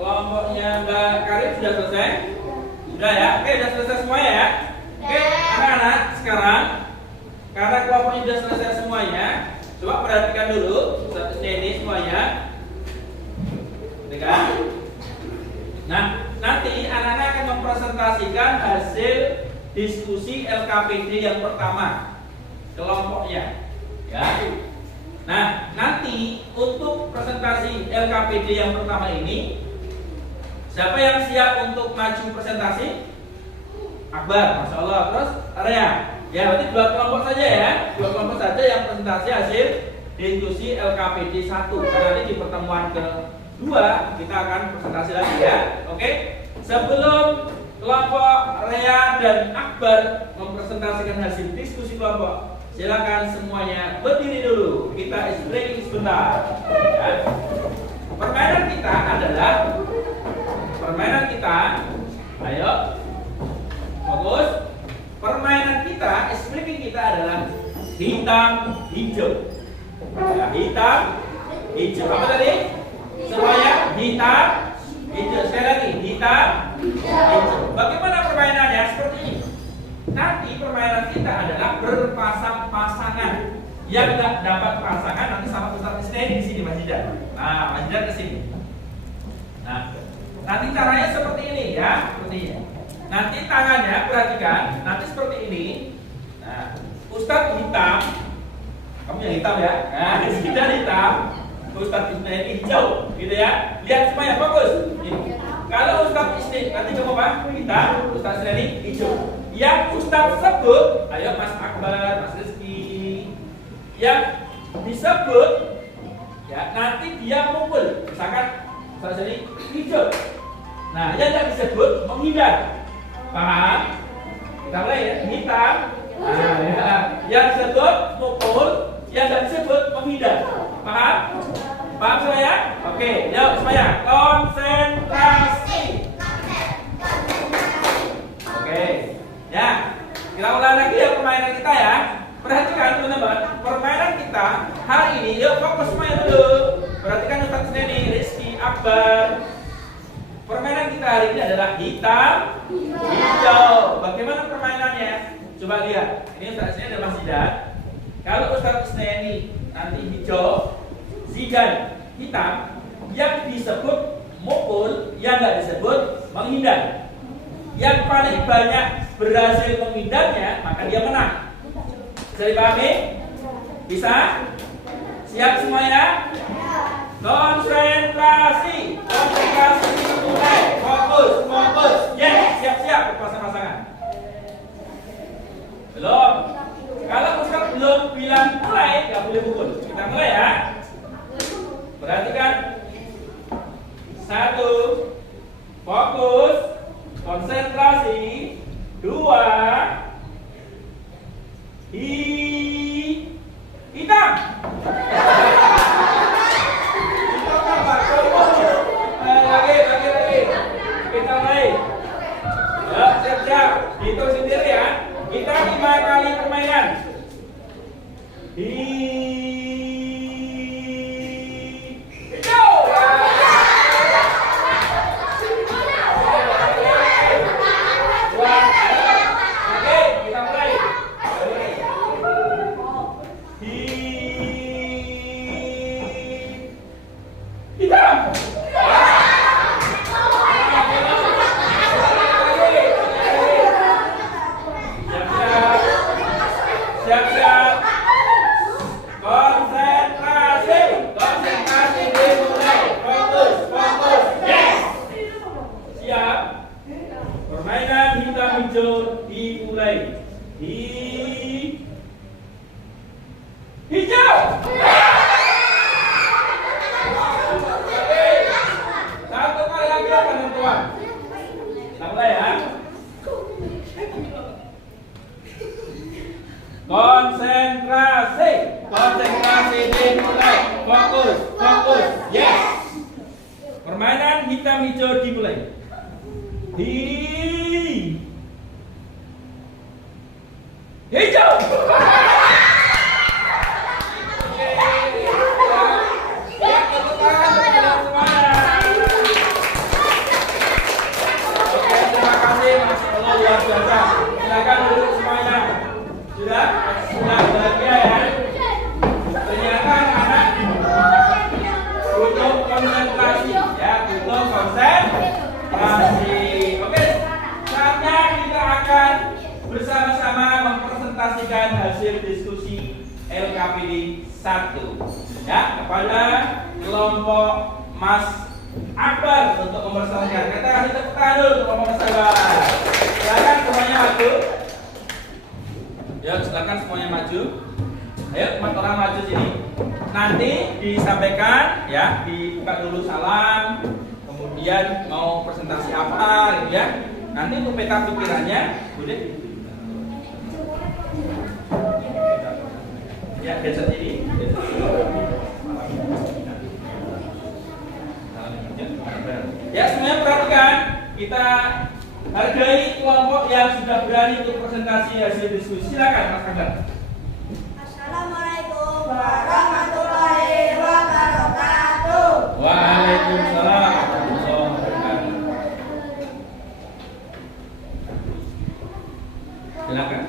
Kelompoknya Mbak Karin sudah selesai? Sudah ya? Oke, sudah selesai semuanya ya? Oke, anak-anak sekarang karena kelompoknya sudah selesai semuanya, coba perhatikan dulu satu ini semuanya. Perhatikan. Nah, nanti anak-anak akan mempresentasikan hasil diskusi LKPD yang pertama kelompoknya, ya. Nah, nanti untuk presentasi LKPD yang pertama ini, siapa yang siap untuk maju presentasi? Akbar, Masya Allah. Terus Arya. Ya, berarti 2 kelompok saja ya. 2 kelompok saja yang presentasi hasil diskusi LKPD 1. Karena nanti di pertemuan kedua kita akan presentasi lagi ya. Oke. Sebelum kelompok Arya dan Akbar mempresentasikan hasil diskusi kelompok, silakan semuanya berdiri dulu. Kita break sebentar. Ya. Permainan kita, ayo, fokus. Permainan kita, explaining kita adalah hitam hijau. Ya, hitam hijau. Apa tadi? Semuanya hitam hijau. Sekali lagi, hitam hijau. Bagaimana permainannya? Seperti ini. Nanti permainan kita adalah berpasang-pasangan. Yang tidak dapat pasangan nanti sama Ustaz Isnedi di sini Mas Jidan. Nah, Mas Jidan ke sini. Nah, nanti caranya seperti ini ya, seperti ini. Nanti tangannya perhatikan, nanti seperti ini. Nah, Ustaz hitam, kamu yang hitam ya. Nah, Jidan hitam, Ustaz Isnedi hijau, gitu ya. Lihat semuanya, fokus. Ini. Kalau Ustaz Isnedi nanti kamu apa? Hitam, Ustaz Isnedi hijau. Yang Ustaz sebut, ayo Mas Akbar, Mas Rizky, yang disebut ya nanti dia mukul. Misalkan Ustaz ini hijau. Nah, yang tidak disebut menghindar. Paham? Kita mulai ya. Hitam. Nah, ya. Yang disebut mukul, yang tidak disebut menghindar. Paham? Paham semuanya? Oke, yuk semuanya konsentrasi. Oke. Ya, kita ulang lagi ya permainan kita ya. Perhatikan teman-teman, permainan kita hari ini, yuk fokus main dulu. Perhatikan Ustaz Isnedi, Rizky, Akbar. Permainan kita hari ini adalah hitam, hijau. Bagaimana permainannya? Coba lihat. Ini Ustaz Isnedi dan Mas Zidan. Kalau Ustaz Isnedi nanti hijau, Zidan hitam, yang disebut mukul, yang nggak disebut menghindar. Yang paling banyak berhasil menghindarnya, maka dia menang. Bisa dipahami? Bisa? Siap semuanya? Konsentrasi, konsentrasi dimulai. Fokus, fokus. Yes, siap-siap pasang-pasangan. Belum? Kalau Ustaz belum bilang mulai, nggak boleh pukul. Kita mulai ya. Perhatikan. 1, fokus, konsentrasi. 2, hitam. Lagi. Kita mulai. Ya, siap-siap. Hitung sendiri ya. Kita 5 kali permainan. Hijau. Oke, kita mulai. Hitam. Siap-siap. Konsentrasi dimulai. Fokus. Yes. Siap. Permainan hitam hijau dimulai. Hijau. Oke. 1 kali lagi penentuan. Kita mulai ya. Konsentrasi dimulai. Fokus. Yes. Permainan hitam hijau dimulai. Hijau. Luar biasa. Silakan duduk semuanya. Sudah bahagia ya. Ternyata anak butuh konsentrasi ya, butuh konsentrasi. Oke, saatnya kita akan bersama-sama mempresentasikan hasil diskusi LKPD 1 ya kepada kelompok Mas Akbar untuk mempresentasikan. Kita kasih tepuk tangan dulu untuk kelompok Mas Akbar. Silakan semuanya maju. Ya, silakan semuanya maju. Ayo, 4 orang maju sini. Nanti disampaikan ya, dibuka dulu salam, kemudian mau presentasi apa gitu ya. Nanti untuk peta pikirannya, boleh. Ya, headset ini. Ya, semuanya perhatikan. Kita hargai kelompok yang sudah berani untuk presentasi hasil diskusi. Silakan Mas Akbar. Assalamualaikum warahmatullahi wabarakatuh. Waalaikumsalam warahmatullahi wabarakatuh. Silakan.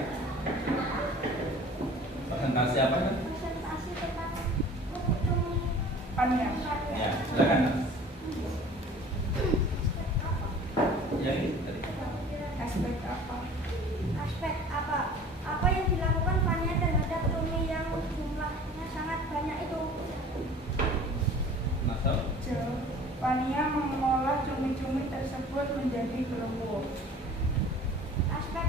Presentasi apa kan? Presentasi tentang Pania. Ya, silakan. Ya, ini tadi. Aspek apa? aspek apa yang dilakukan Fania terhadap cumi yang jumlahnya sangat banyak itu. Masuk. Pania mengolah cumi-cumi tersebut menjadi kerupuk. Aspek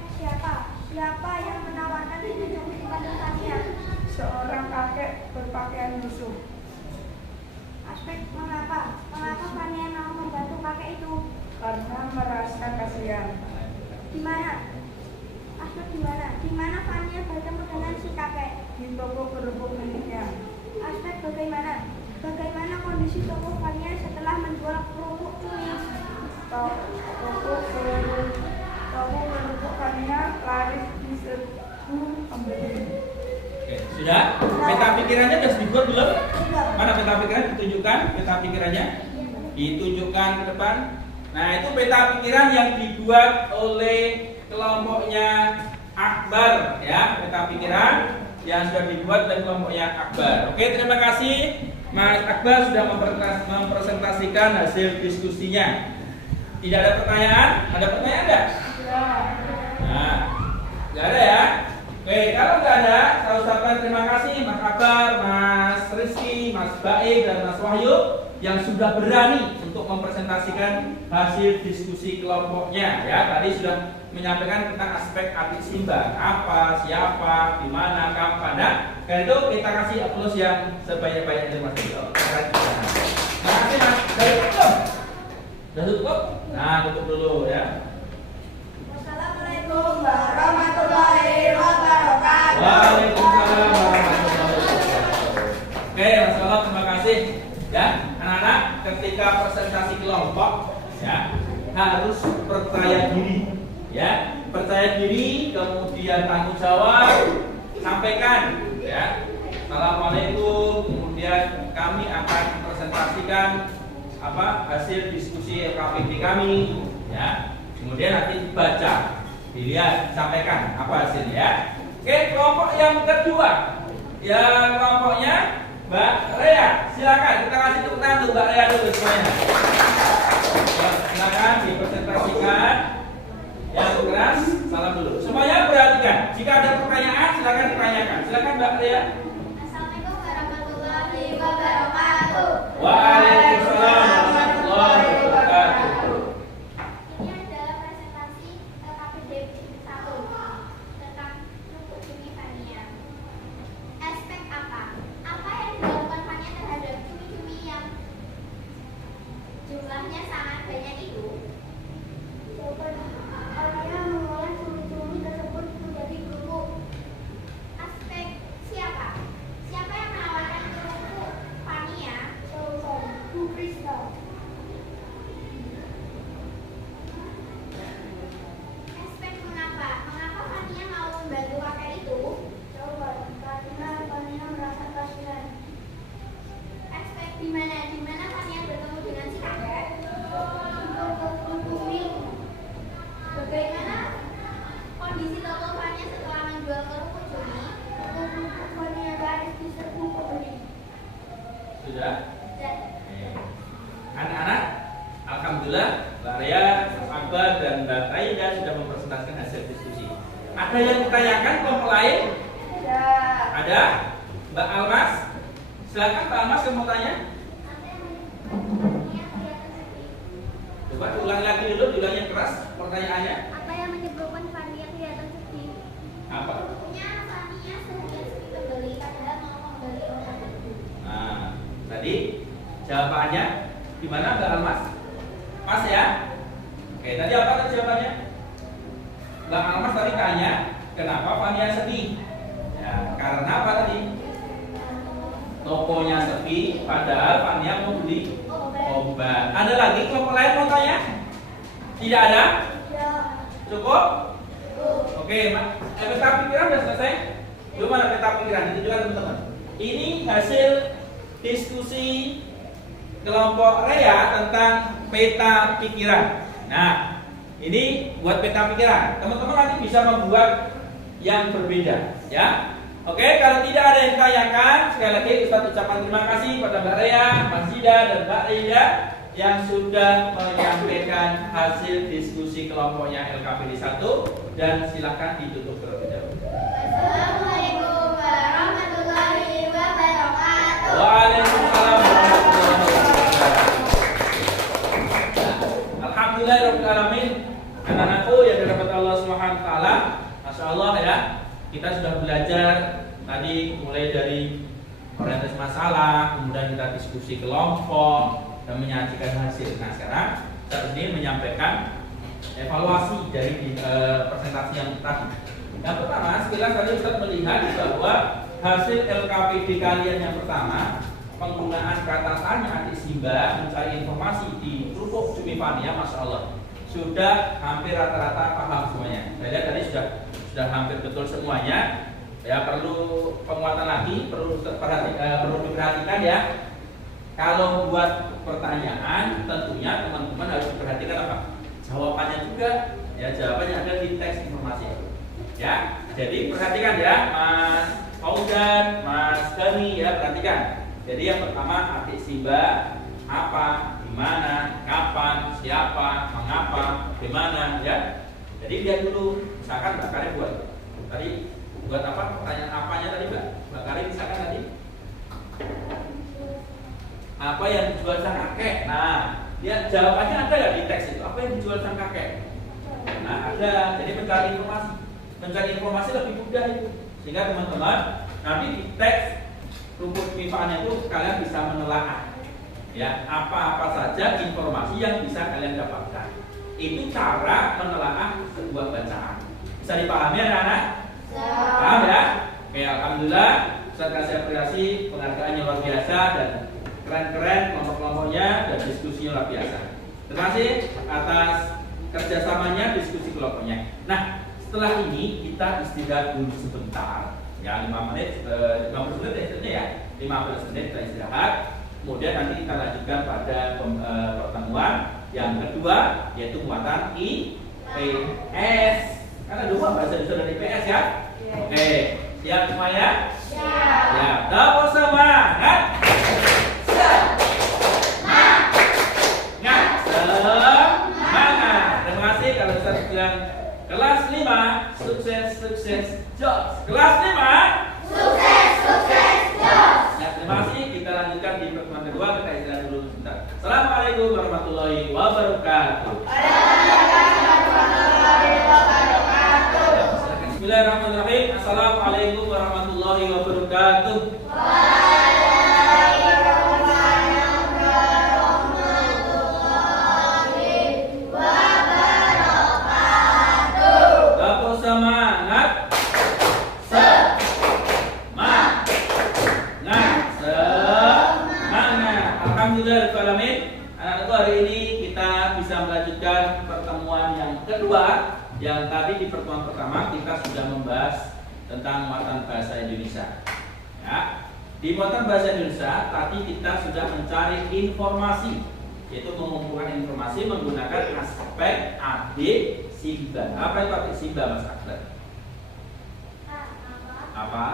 siapa yang menawarkan cumi-cumi kepada Fania. Seorang kakek berpakaian lusuh. Aspek mengapa Fania mau membantu kakek itu. Karena merasa kasihan. Di mana? Aspek di mana Fania bertemu dengan si kakek. Di toko kerupuk miliknya. Aspek bagaimana kondisi toko Fania setelah menjual kerupuk cumi. Toko kerupuk Fania laris di serbu pembeli. Oke, sudah? Peta pikirannya sudah dibuat belum? Sudah. Mana peta pikiran? Ditunjukkan peta pikirannya. Ditunjukkan ke depan. Nah, itu peta pikiran yang dibuat oleh kelompoknya Akbar ya, peta pikiran yang sudah dibuat oleh kelompoknya Akbar. Oke, terima kasih. Mas Akbar sudah mempresentasikan hasil diskusinya. Tidak ada pertanyaan? Ada pertanyaan enggak? Ya. Nah, nggak ada ya? Oke, kalau nggak ada, saya ucapkan terima kasih Mas Akbar, Mas Rizky, Mas Baik, dan Mas Wahyu yang sudah berani untuk mempresentasikan hasil diskusi kelompoknya. Ya, tadi sudah menyampaikan tentang aspek atik simbang, apa, siapa, di mana, kapan. Nah, karena itu kita kasih aplaus yang sebanyak-banyaknya Mas Wahyu. Terima kasih Mas. Dari tutup. Sudah tutup? Nah, tutup dulu ya. Wassalamualaikum warahmatullahi wabarakatuh. Waalaikumsalam warahmatullahi wabarakatuh. Oke, Mas Allah, terima kasih. Ya, anak-anak, ketika presentasi kelompok, ya harus percaya diri. Ya, percaya diri, kemudian tanggung jawab, sampaikan. Ya, assalamualaikum. Kemudian kami akan presentasikan hasil diskusi LKPD kami. Ya. Kemudian nanti baca, dilihat, sampaikan apa hasilnya ya. Oke, kelompok yang kedua, ya kelompoknya Mbak Rea. Silakan kita kasih tepuk tangan untuk Mbak Rea dulu semuanya. Ya, silakan dipresentasikan. Yang keras, salam dulu. Semuanya perhatikan. Jika ada pertanyaan, silakan ditanyakan. Silakan Mbak Rea. Assalamualaikum warahmatullahi wabarakatuh. Waalaikumsalam warahmatullahi wabarakatuh. Ini adalah presentasi LKPD 1 tentang rukun cumi Fania. Aspek apa? Apa yang dilakukan Fania terhadap cumi-cumi yang jumlahnya sangat banyak itu? Fania mengolah cumi-cumi tersebut menjadi kerupuk. Aspek siapa? Siapa yang menawarkan kerupuk Fania? Bu Krisna. Aspek mengapa? Mengapa Fania mau membantu kakek itu? Karena Fania merasa kasihan. Aspek di mana Fania bertemu dengan si kakek? Untuk menghubungi. Bagaimana kondisi toko Fania setelah menjual kerupuk cumi? Kerupuk Fania garis di serbu pembeli. Sudah? Dan Anak-anak, alhamdulillah Mbak Rea, Mas Akbar, dan Mbak Aida sudah mempresentasikan hasil diskusi. Ada yang ditanyakan kelompok lain? Ya. Ada? Mbak Almas? Silakan Mbak Almas, kamu mau tanya? Coba ulangi lagi dulu, diulangi keras pertanyaannya. apa yang menyebabkan Fania kelihatan sedih? Apa? Kerupuknya Fania sedikit sepi pembeli, padahal mau membeli orang itu. Nah, tadi jawabannya gimana Mbak Almas? Pas ya? Oke, tadi apa tadi jawabannya? Mbak Almas tadi tanya, kenapa Fania sedih? Ya, karena apa tadi? Tokonya sepi, padahal Fania mau beli obat. Ada lagi kelompok lain mau tanya? Tidak ada? Ya. Cukup? Oke, peta pikiran sudah selesai? Belum ada peta pikiran, itu juga teman-teman. Ini hasil diskusi kelompok Rea tentang peta pikiran. Nah, ini buat peta pikiran. Teman-teman nanti bisa membuat yang berbeda, ya. Oke, kalau tidak ada yang ditanyakan, sekali lagi Ustaz ucapkan terima kasih pada Mbak Rea, Mas Zida, dan Mbak Rida yang sudah menyampaikan hasil diskusi kelompoknya LKPD 1 dan silakan ditutup terlebih dahulu. Assalamualaikum warahmatullahi wabarakatuh. Waalaikumsalam warahmatullahi wabarakatuh. Alhamdulillahirabbil alamin. Anak-anakku yang dirahmati Allah Subhanahu wa taala, Masya Allah ya. Kita sudah belajar tadi mulai dari orientasi masalah, kemudian kita diskusi kelompok dan menyajikan hasil. Nah, sekarang saya ini menyampaikan evaluasi dari presentasi yang tadi. Yang pertama, sekilas tadi Ustaz melihat bahwa hasil LKPD kalian yang pertama, penggunaan kata tanya adik Simba mencari informasi di kerupuk cumi Fania, Masya Allah, sudah hampir rata-rata paham semuanya. Saya lihat tadi sudah hampir betul semuanya. Ya, perlu penguatan lagi, perlu diperhatikan ya. Kalau buat pertanyaan, tentunya teman-teman harus diperhatikan apa? Jawabannya juga. Ya, jawabannya ada di teks informasi. Ya, jadi perhatikan ya, Mas Fauzan, Mas Gani ya, perhatikan. Jadi yang pertama arti Simba, apa, di mana, kapan, siapa, mengapa, di mana, ya. Jadi lihat dulu, misalkan Mbak Karin buat apa? Pertanyaan apanya tadi Mbak Karin misalkan tadi apa yang dijual sang kakek? Nah, lihat jawabannya ada nggak di teks itu? Apa yang dijual sang kakek? Nah, ada. Jadi mencari informasi lebih mudah itu. Sehingga teman-teman nanti di teks rumput MIFA-nya itu kalian bisa menelaah ya apa-apa saja informasi yang bisa kalian dapatkan. Itu cara menelaah sebuah bacaan. Bisa dipahami anak-anak? Paham ya? Oke, alhamdulillah Ustaz kasih apresiasi, penghargaannya luar biasa dan keren-keren kelompok-kelompoknya dan diskusinya luar biasa. Terima kasih atas kerjasamanya diskusi kelompoknya. Nah, setelah ini kita istirahat dulu sebentar ya 5 menit 15 menit ya 15 menit kita istirahat. Kemudian nanti kita lanjutkan pada pertemuan yang kedua yaitu muatan IPS. Karena dua bahasa Indonesia dan IPS ya. Oke, siap semuanya? Siap. Ya, dapur semangat. Semangat. Terima kasih kalau Ustaz bilang kelas 5 sukses jos. Kelas 5 sukses jos. Ya, terima kasih. Kita lanjutkan di pertemuan kedua. Kita istirahat dulu sebentar. Assalamualaikum warahmatullahi wabarakatuh. Bismillahirrahmanirrahim. Assalamualaikum warahmatullahi wabarakatuh. Dapur semangat. Alhamdulillah alamin. Anak-anakku, hari ini kita bisa melanjutkan pertemuan yang kedua. Yang tadi di pertemuan pertama kita sudah membahas tentang muatan bahasa Indonesia. Ya, di muatan bahasa Indonesia tadi kita sudah mencari informasi, yaitu mengumpulkan informasi menggunakan aspek AD Simba. Apa itu AD Simba, Mas Akbar? Apa?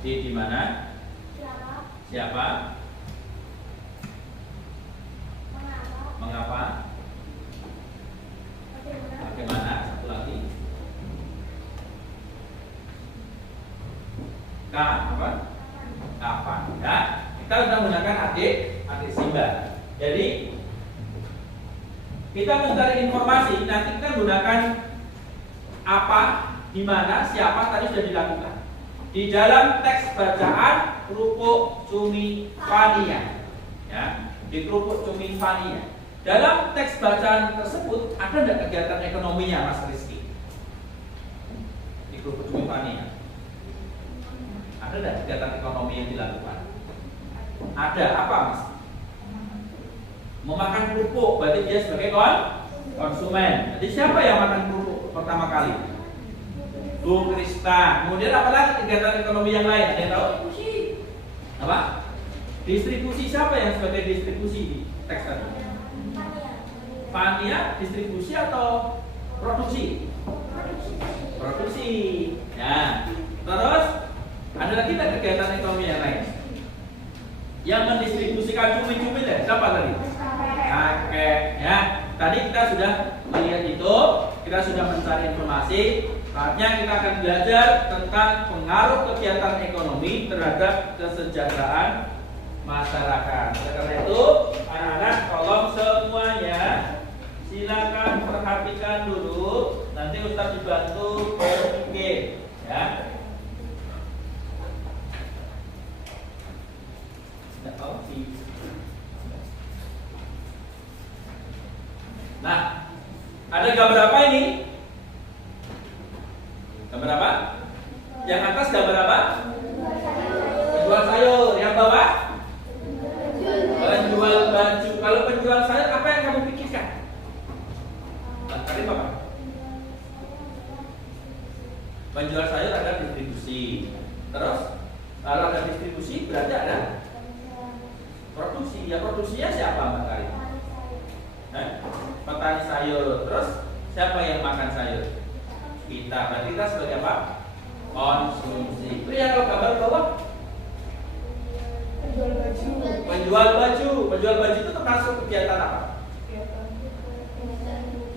Di mana? Siapa? Mengapa? Bagaimana? Satu lagi. Apa? Kapan? Ya, kita sudah menggunakan adik Simba. Jadi kita mencari informasi. Nanti kita menggunakan apa, di mana, siapa tadi sudah dilakukan. Di dalam teks bacaan kerupuk cumi Fania, ya, di kerupuk cumi Fania. Dalam teks bacaan tersebut ada tidak kegiatan ekonominya, Mas Rizky? Di kerupuk cumi Fania ada tidak kegiatan ekonomi yang dilakukan? Ada. Apa, Mas? Memakan kerupuk, berarti dia sebagai konsumen. Jadi siapa yang makan kerupuk pertama kali? Bu Krista. Kemudian apa lagi kegiatan ekonomi yang lain? Ada yang tahu? Apa? Distribusi. Siapa yang sebagai distribusi di teks tadi? Fania. Distribusi atau produksi? Produksi. Ya. Terus ada lagi tidak kegiatan ekonomi yang lain? Yang mendistribusikan cumi-cumi deh. Siapa tadi? Oke. Ya. Tadi kita sudah melihat itu. Kita sudah mencari informasi. Saatnya kita akan belajar tentang pengaruh kegiatan ekonomi terhadap kesejahteraan masyarakat. Karena itu, anak-anak tolong semuanya silakan perhatikan dulu. Nanti Ustaz dibantu berpikir, ya. Nah, ada gambar apa ini? Gambar apa? Yang atas gambar apa? Penjual sayur. Yang bawah? Penjual baju. Kalau penjual sayur, apa yang kamu pikirkan? Tadi apa? Penjual sayur ada distribusi. Terus kalau ada distribusi berarti ada produksi. Ya, produksinya siapa, Mbak Karin? Petani sayur. Terus siapa yang makan sayur? Kita. Berarti kita sebagai apa? Konsumsi. Itu yang kalau gambar bawah Penjual baju. Penjual baju itu termasuk kegiatan apa?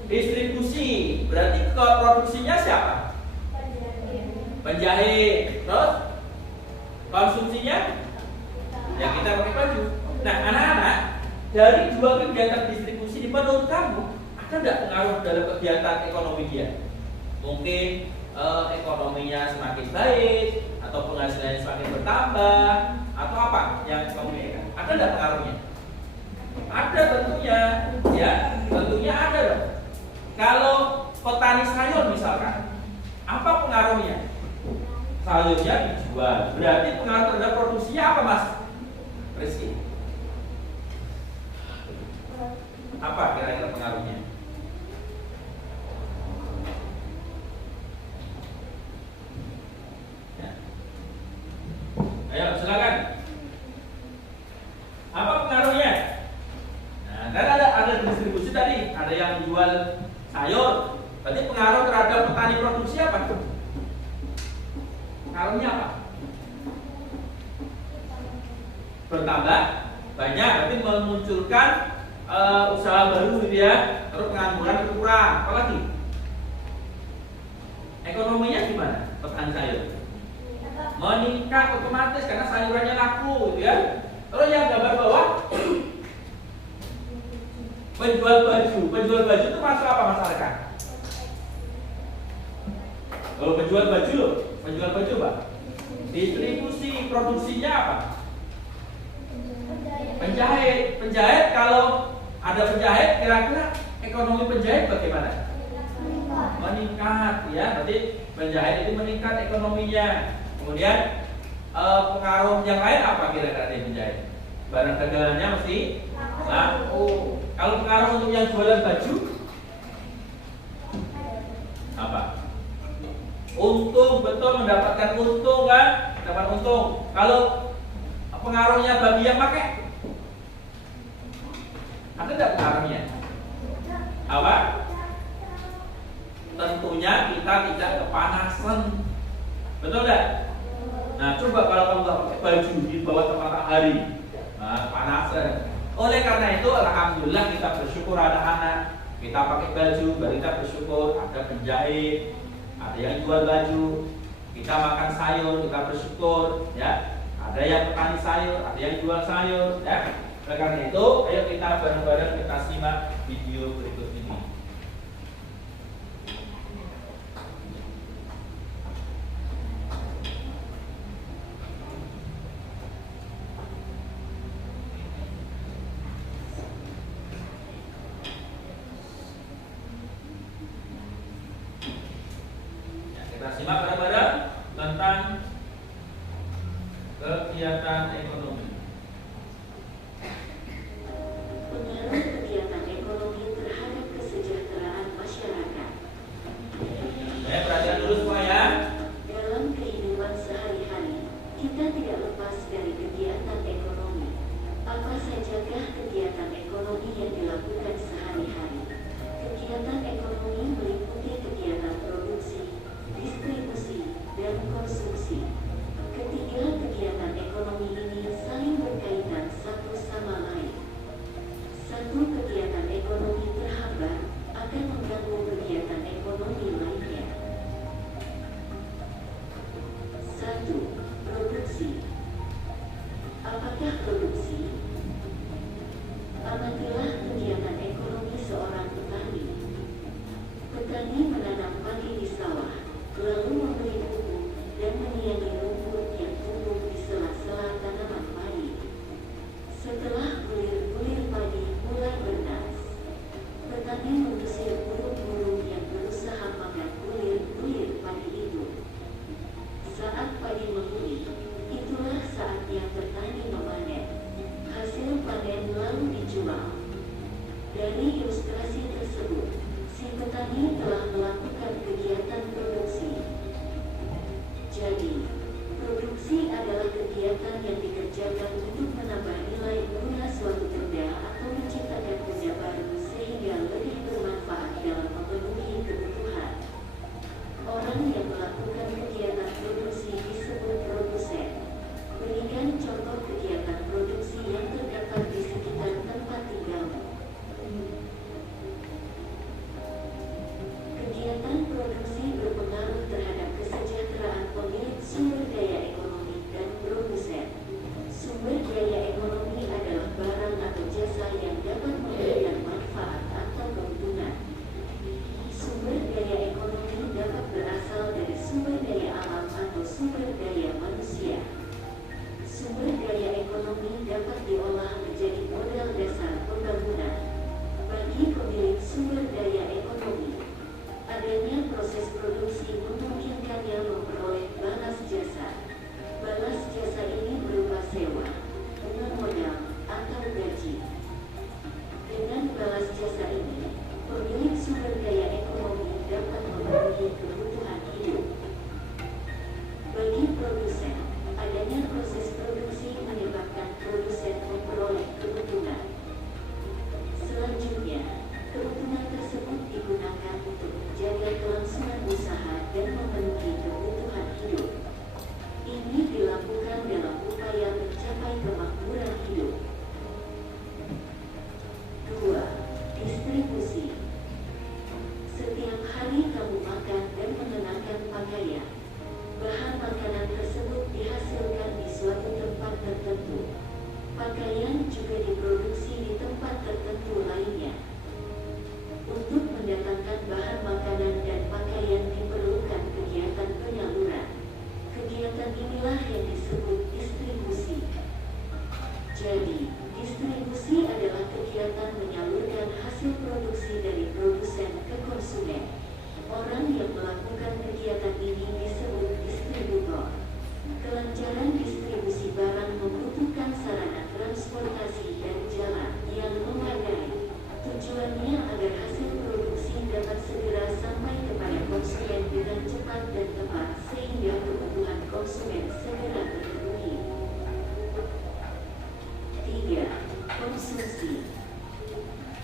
Distribusi. Berarti ke produksinya siapa? Penjahit. Terus konsumsinya ya kita pakai baju. Nah, anak-anak, dari dua kegiatan distribusi ini menurut kamu ada nggak pengaruh dalam kegiatan ekonomi dia? Mungkin ekonominya semakin baik, atau penghasilannya semakin bertambah, atau apa yang kamu lihat? Ada nggak pengaruhnya? Ada tentunya, ya tentunya ada dong. Kalau petani sayur misalkan, apa pengaruhnya? Sayurnya dijual, berarti pengaruh terhadap produksinya apa, Mas Rizky? Apa kira-kira pengaruhnya? Ya. Ayo silakan. Apa pengaruhnya? Nah, kan ada distribusi tadi, ada yang jual sayur. Berarti pengaruh terhadap petani produksi apa? Pengaruhnya apa? Bertambah banyak, berarti memunculkan usaha baru gitu ya. Terus pengangguran berkurang. Apalagi? Ekonominya gimana? Petani sayur meningkat otomatis karena sayurannya laku gitu ya. Terus yang gambar bawah penjual baju. Penjual baju itu masuk apa masyarakat? Kalau penjual baju loh, penjual baju Pak. Distribusi, produksinya apa? Penjahit. Penjahit, kalau ada penjahit, kira-kira ekonomi penjahit bagaimana? Meningkat ya. Berarti penjahit itu meningkat ekonominya. Kemudian pengaruh yang lain apa kira-kira di penjahit? Barang dagangannya mesti laku. Kalau pengaruh untuk yang jualan baju apa? Untung, betul, mendapatkan untung kan? Dapat untung. Kalau pengaruhnya bagi yang pakai, ada tidak pengaruhnya? Apa? Tentunya kita tidak kepanasan. Betul tidak? Nah, coba kalau kamu nggak pakai baju di bawah tepat matahari, nah, panasan. Oleh karena itu, alhamdulillah kita bersyukur ada anak. Kita pakai baju, baru kita bersyukur ada penjahit, ada yang jual baju. Kita makan sayur, kita bersyukur, ya. Ada yang petani sayur, ada yang jual sayur, ya. Oleh karena itu, ayo kita bareng-bareng kita simak video berikut ini. Kita simak bareng-bareng tentang kegiatan ekonomi. Pengaruh kegiatan ekonomi terhadap kesejahteraan. produksi dari produsen ke konsumen. Orang yang melakukan kegiatan ini disebut distributor. Kelancaran distribusi barang membutuhkan sarana transportasi dan jalan yang memadai. Tujuannya agar hasil produksi dapat segera sampai kepada konsumen dengan cepat dan tepat sehingga kebutuhan konsumen segera terpenuhi. 3. Konsumsi.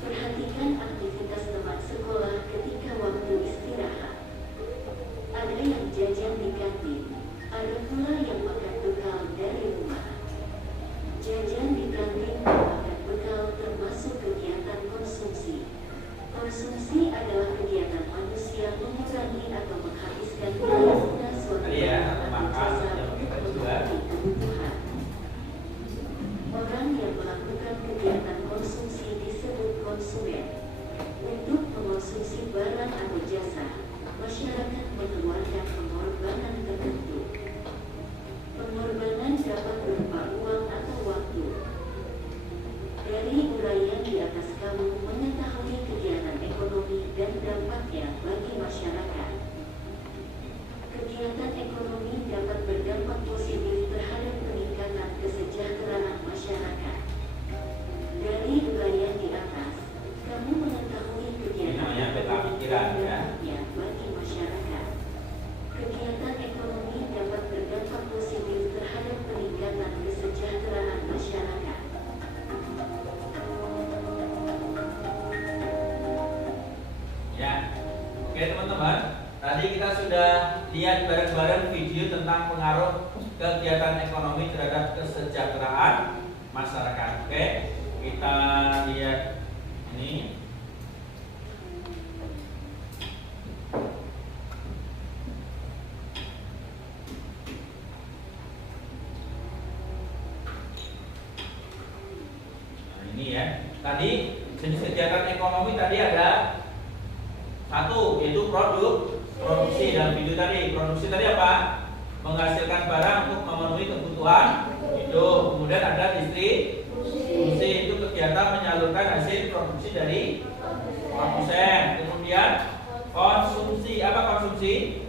Perhatikan aktivitas teman sekolah ketika waktu istirahat. Ada yang jajan di kantin, ada pula yang makan bekal dari rumah. Jajan di kantin dan makan bekal termasuk kegiatan konsumsi. Konsumsi adalah kegiatan manusia mengurangi atau menghabiskan biaya guna suatu barang atau jasa untuk memenuhi kebutuhan. Orang yang melakukan kegiatan konsumsi disebut konsumen. Untuk mengonsumsi barang atau jasa, masyarakat mengeluarkan pengorbanan tertentu. Pengorbanan dapat berupa uang atau waktu. Dari uraian di atas kamu mengetahui kegiatan ekonomi dan dampaknya bagi masyarakat. Kegiatan ekonomi dapat berdampak positif terhadap peningkatan kesejahteraan masyarakat. Dari uraian di atas, kamu mengetahui kegiatan ekonomi dan dampaknya bagi masyarakat. Kegiatan ekonomi dapat berdampak positif terhadap peningkatan kesejahteraan masyarakat. Ya, oke teman-teman. Tadi kita sudah lihat bareng-bareng video tentang pengaruh kegiatan ekonomi terhadap kesejahteraan masyarakat. Oke, kita lihat ini. Nah, ini ya. Tadi jenis kegiatan ekonomi tadi ada satu, yaitu produksi. Dalam video tadi, produksi tadi apa? Menghasilkan barang untuk memenuhi kebutuhan hidup. Kemudian ada distribusi, itu kegiatan menyalurkan hasil produksi dari produsen. Kemudian konsumsi, apa konsumsi?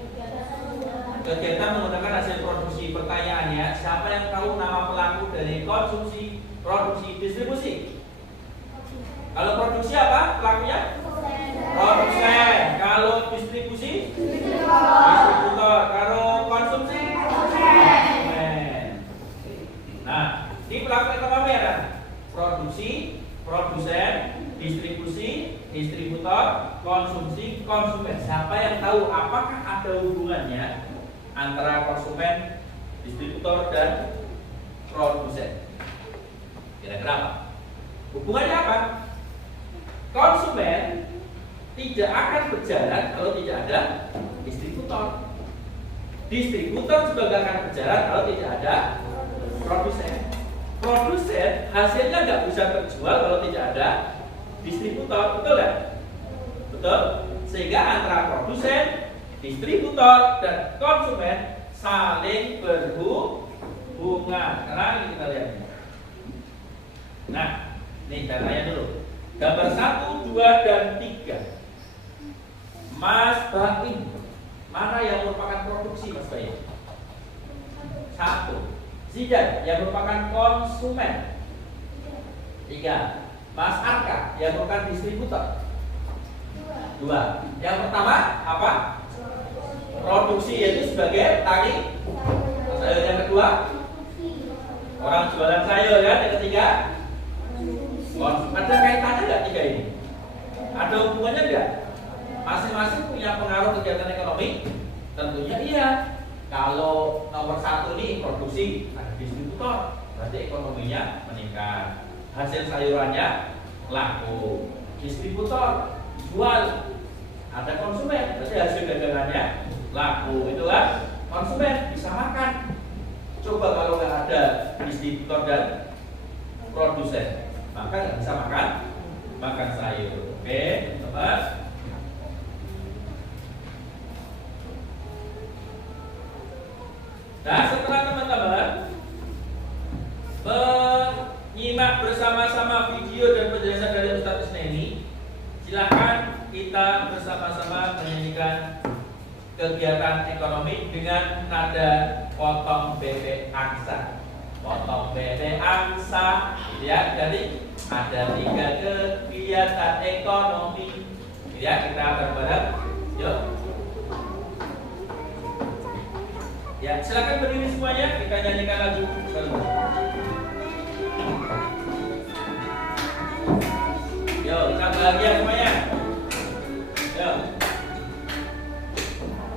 Kegiatan menggunakan hasil produksi. Pertanyaannya, siapa yang tahu nama pelaku dari konsumsi, produksi, distribusi? Kalau produksi apa pelakunya? Produsen. Kalau distribusi? Distributor. Kalau konsumsi? Konsumen. Nah, ini pelaku ekonomi ya kan? Produksi, produsen, distribusi, distributor, konsumsi, konsumen. Siapa yang tahu apakah ada hubungannya antara konsumen, distributor, dan produsen? Kira-kira apa? Hubungannya apa? Konsumen tidak akan berjalan kalau tidak ada distributor. Distributor juga tidak akan berjalan kalau tidak ada produsen. Produsen hasilnya nggak bisa terjual kalau tidak ada distributor, betul nggak? Betul. Sehingga antara produsen, distributor, dan konsumen saling berhubungan. Karena ini kita lihat. Nah, ini datanya dulu. Gambar 1, 2, dan 3. Mas Baim, mana yang merupakan produksi Mas Baim? 1. Zidan yang merupakan konsumen. 3. Mas Arka yang merupakan distributor. 2. Yang pertama apa? Produksi, yaitu sebagai tani sayur. Yang kedua orang jualan sayur ya. Yang ketiga ada kaitannya nggak tiga ini? Ada hubungannya nggak? Masing-masing punya pengaruh kegiatan ekonomi? Tentunya iya. Kalau nomor 1 ini produksi, ada distributor, berarti ekonominya meningkat. Hasil sayurannya laku. Distributor jual, ada konsumen, berarti hasil dagangannya laku. Itu kan konsumen bisa makan. Coba kalau nggak ada distributor dan produsen, maka nggak bisa makan sayur. Oke, teman. Nah, setelah teman-teman menyimak bersama-sama video dan penjelasan dari Ustaz Isneni, silakan silakan kita bersama-sama menyanyikan kegiatan ekonomi dengan nada potong bebek angsa. Potong bebek angsa, ya. Jadi ada 3 kegiatan ekonomi. Ya, kita bareng-bareng. Yuk. Ya, silakan berdiri semuanya. Kita nyanyikan lagu bareng-bareng. Yo, kita bahagia semuanya. Yo.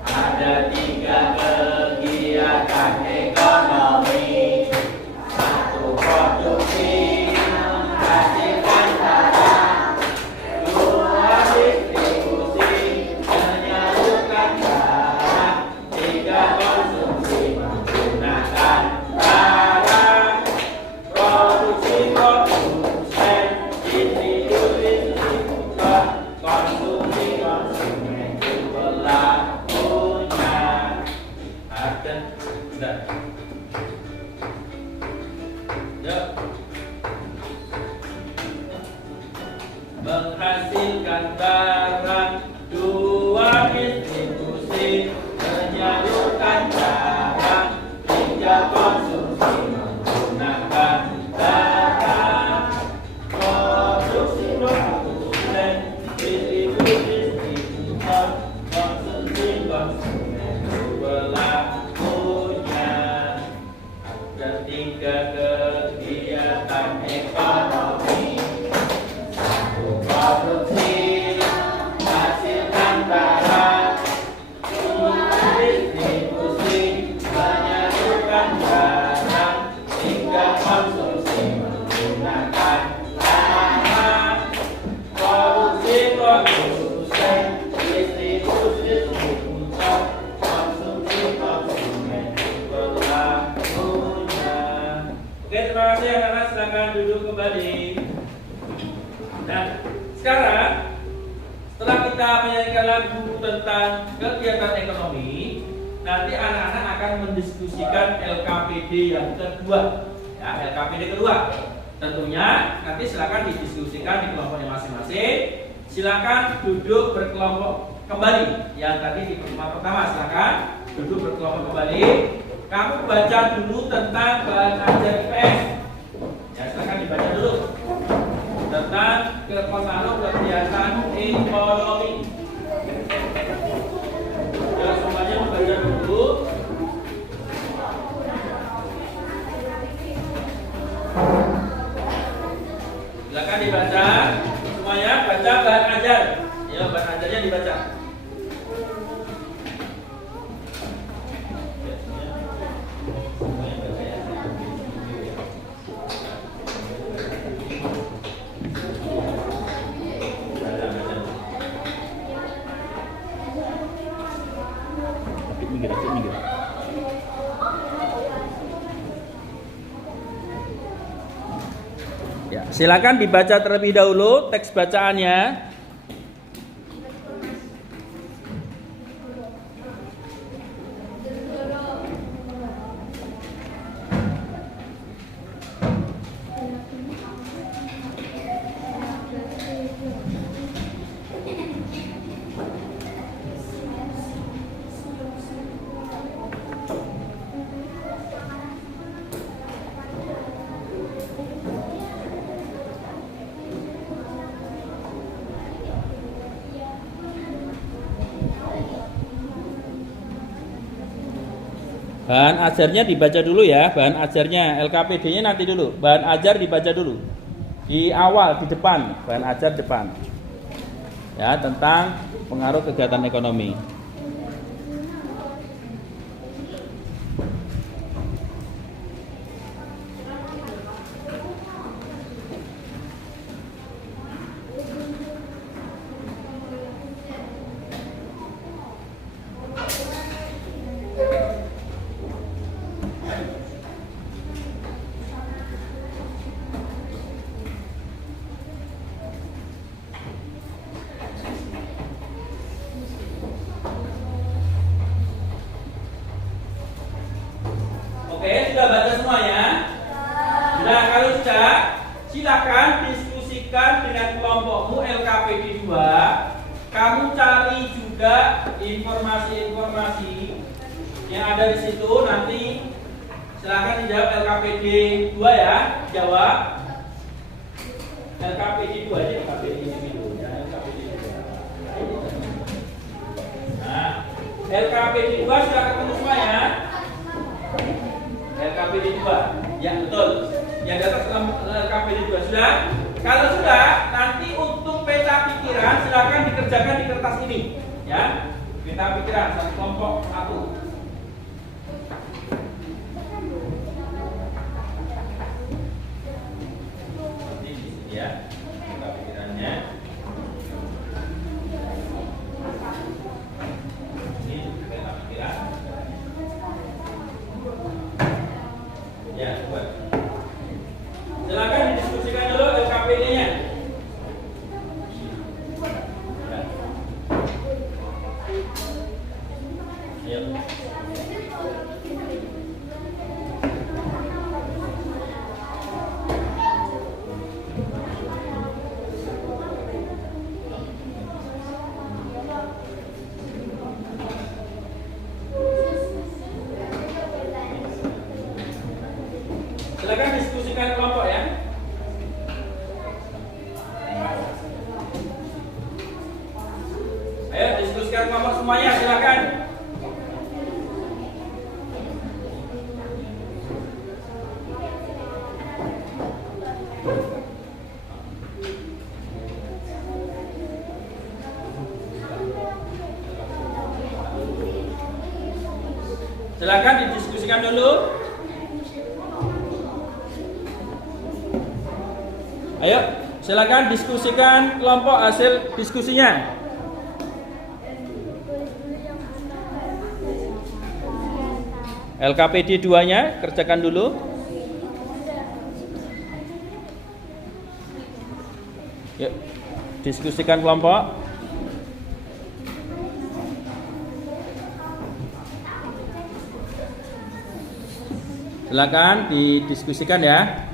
Ada 3 kegiatan ekonomi. 1 produksi menghasilkan barang. 2 distribusi menyalurkan barang. 3 konsumsi menggunakan barang. Produksi produsen, distribusi distributor, konsumsi konsumen pelakunya. Ada, sudah. Yuk. Menghasilkan barang. 2 distribusi menyalurkan barang. 3 konsumsi menggunakan barang. Produksi produsen, distribusi distributor, konsumsi konsumen pelakunya. Ada 3 kegiatan ekonomi. 1 produksi menghasilkan barang. 2 distribusi menyalurkan barang. 3 konsumsi menggunakan barang. Produksi produsen, distribusi distributor, konsumsi konsumen pelakunya. Oke, terima kasih anak-anak. Silakan duduk kembali. Nah, sekarang setelah kita menyanyikan lagu tentang kegiatan ekonomi, nanti anak-anak akan mendiskusikan LKPD yang kedua. Ya, LKPD kedua. Tentunya nanti silakan didiskusikan di kelompoknya masing-masing. Silakan duduk berkelompok kembali. Yang tadi di kelompok pertama silakan duduk berkelompok kembali. Kamu baca dulu tentang bahan ajar IPS. Ya, silakan dibaca dulu tentang kegiatan ekonomi. Ya, semuanya membaca dulu. Silakan dibaca. Semuanya baca bahan ajar. Ya, bahan ajarnya dibaca. Ya, silakan dibaca terlebih dahulu teks bacaannya. Bahan ajarnya dibaca dulu ya, bahan ajarnya, LKPD-nya nanti dulu. Bahan ajar dibaca dulu. Di awal, di depan, bahan ajar depan. Ya, tentang pengaruh kegiatan ekonomi. Sudah baca semuanya? Nah, kalau sudah, silakan diskusikan dengan kelompokmu LKPD 2 kamu cari juga informasi-informasi yang ada di situ. Nanti silakan dijawab LKPD 2 ya. Jawab LKPD 2 aja, LKPD individu ya, LKPD 2. Nah, LKPD 2 sudah ketemu semua ya. LKPD 2. Ya, betul. Yang di atas LKPD 2 sudah. Kalau sudah, nanti untuk peta pikiran silakan dikerjakan di kertas ini ya. Peta pikiran satu kelompok 1. Ya, peta pikirannya. Ini peta pikiran. Ya, buat. Silakan didiskusikan dulu LKPD-nya. Ya. Ayo. Silakan diskusikan kelompok ya. Ayo diskusikan kelompok semuanya, silakan. Silakan didiskusikan dulu. Ayo, silakan diskusikan kelompok hasil diskusinya. LKPD 2-nya kerjakan dulu. Yuk, diskusikan kelompok. Silakan didiskusikan ya.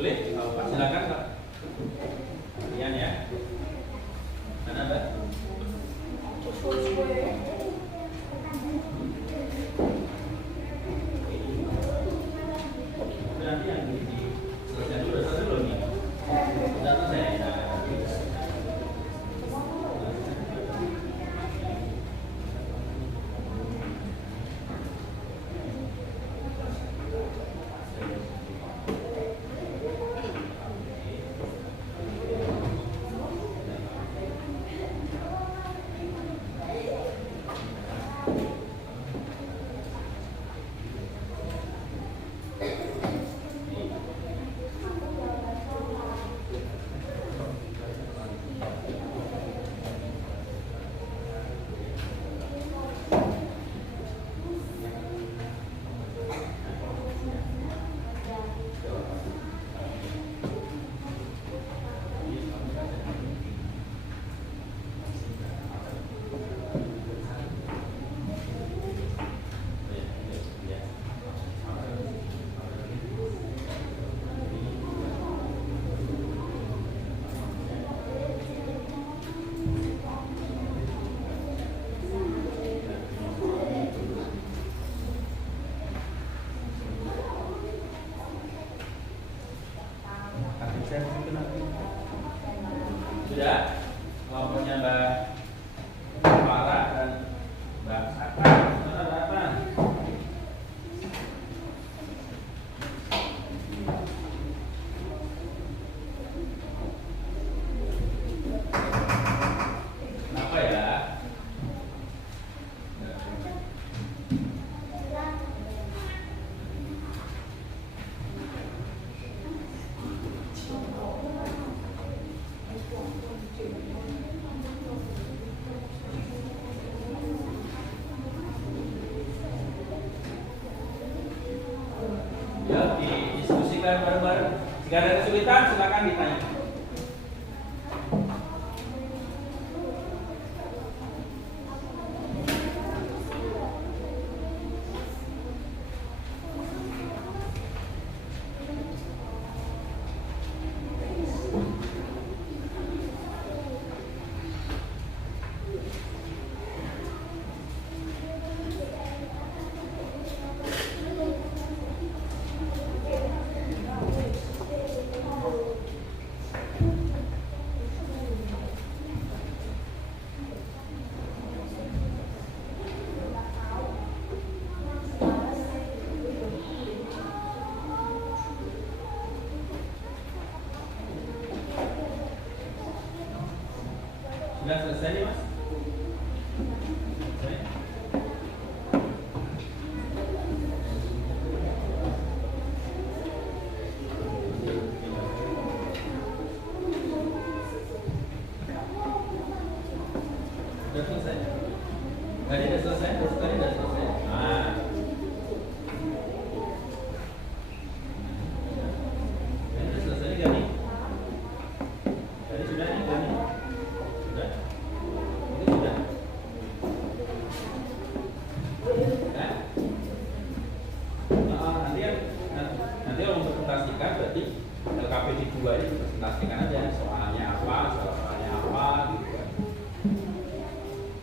Boleh? Pak, silakan Pak. Kalian ya. Mana Mbak? Nanti yang selesai dulu nih. Sudah selesai. kalian bareng-bareng. Jika ada kesulitan silakan ditanya. Sudah selesai nih mas? Selesai? Sudah selesai? Tadi udah selesai? Tadi udah selesai? Nah. Tadi udah selesai gak nih? Tadi sudah nih gak nih? Sudah? Ini sudah? Nah, nanti kalau presentasikan berarti LKPD 2 ini presentasikan aja soalnya apa gitu kan.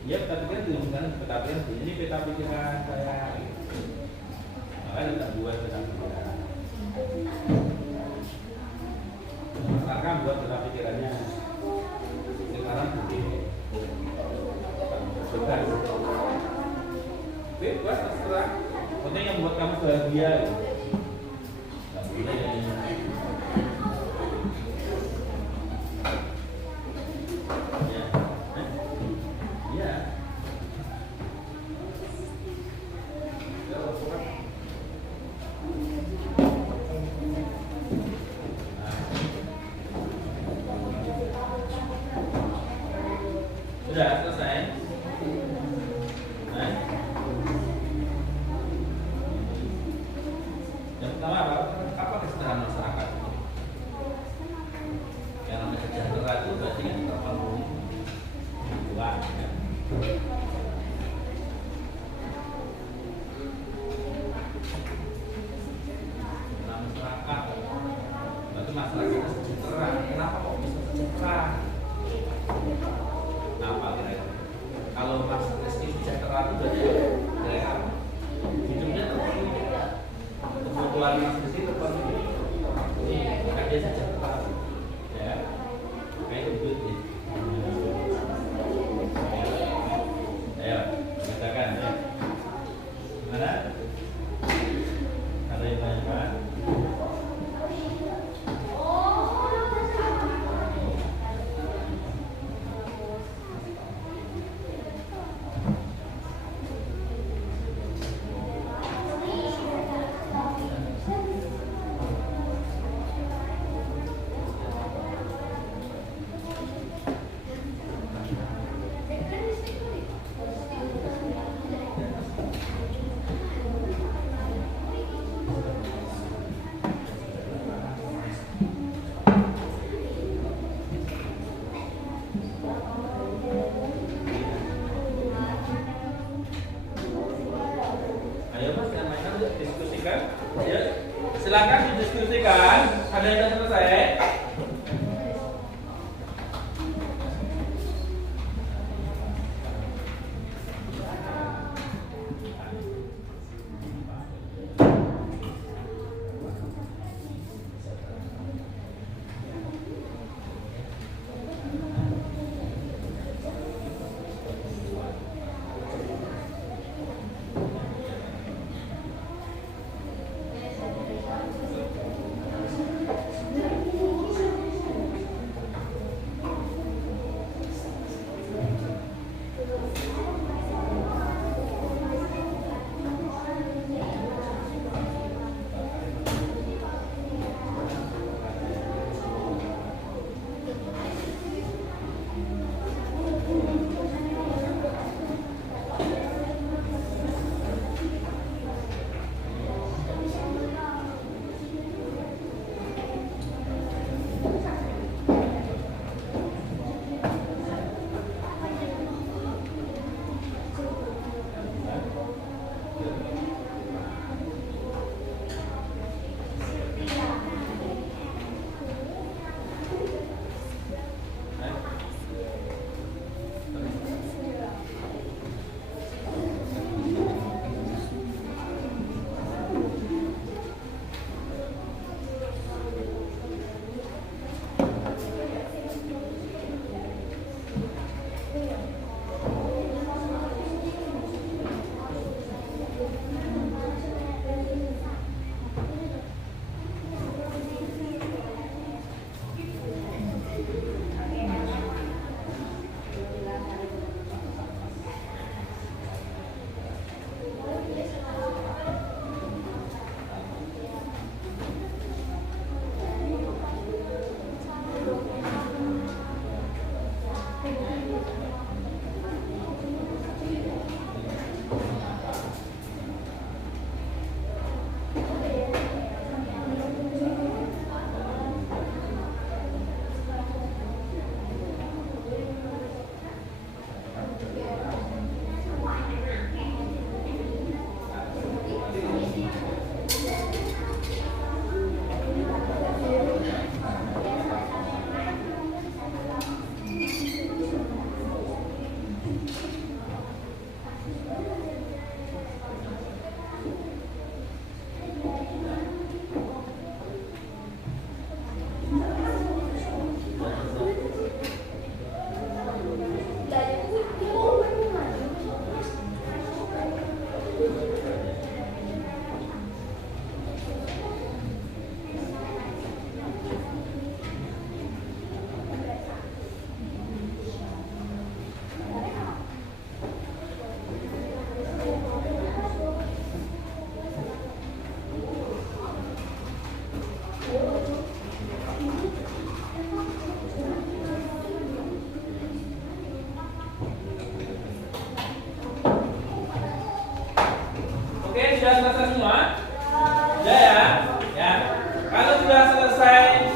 Ya peta pikiran juga misalnya peta pikiran ini peta pikiran saya gitu. Makanya kita buat peta pikiran. Masyarakat buat peta pikirannya sekarang begini. Bebas. Bebas terserah. Penting yang buat kamu bahagia. Nggak boleh. Sudah selesai. Nah. Yang pertama apa kesejahteraan masyarakat? Yang namanya kesejahteraan itu berarti kan terpenuhi dua. Ya. Nah, masyarakat, berarti masyarakatnya sejahtera. Kenapa kok bisa sejahtera? Apa kira-kira? Kalau Mas Rizky sejahtera itu berarti dari apa? Hidupnya terpenuhi. Kebutuhan Mas Rizky terpenuhi. Maka dia sejahtera. Ya, kayak begitu. Ayo, katakan ya. Gimana? Ada yang tanyakan? Ayo mas, yang mainan diskusikan. Ya, silakan didiskusikan. Ada yang sudah selesai? Oke, sudah selesai semua? Sudah ya? Ya. Kalau sudah selesai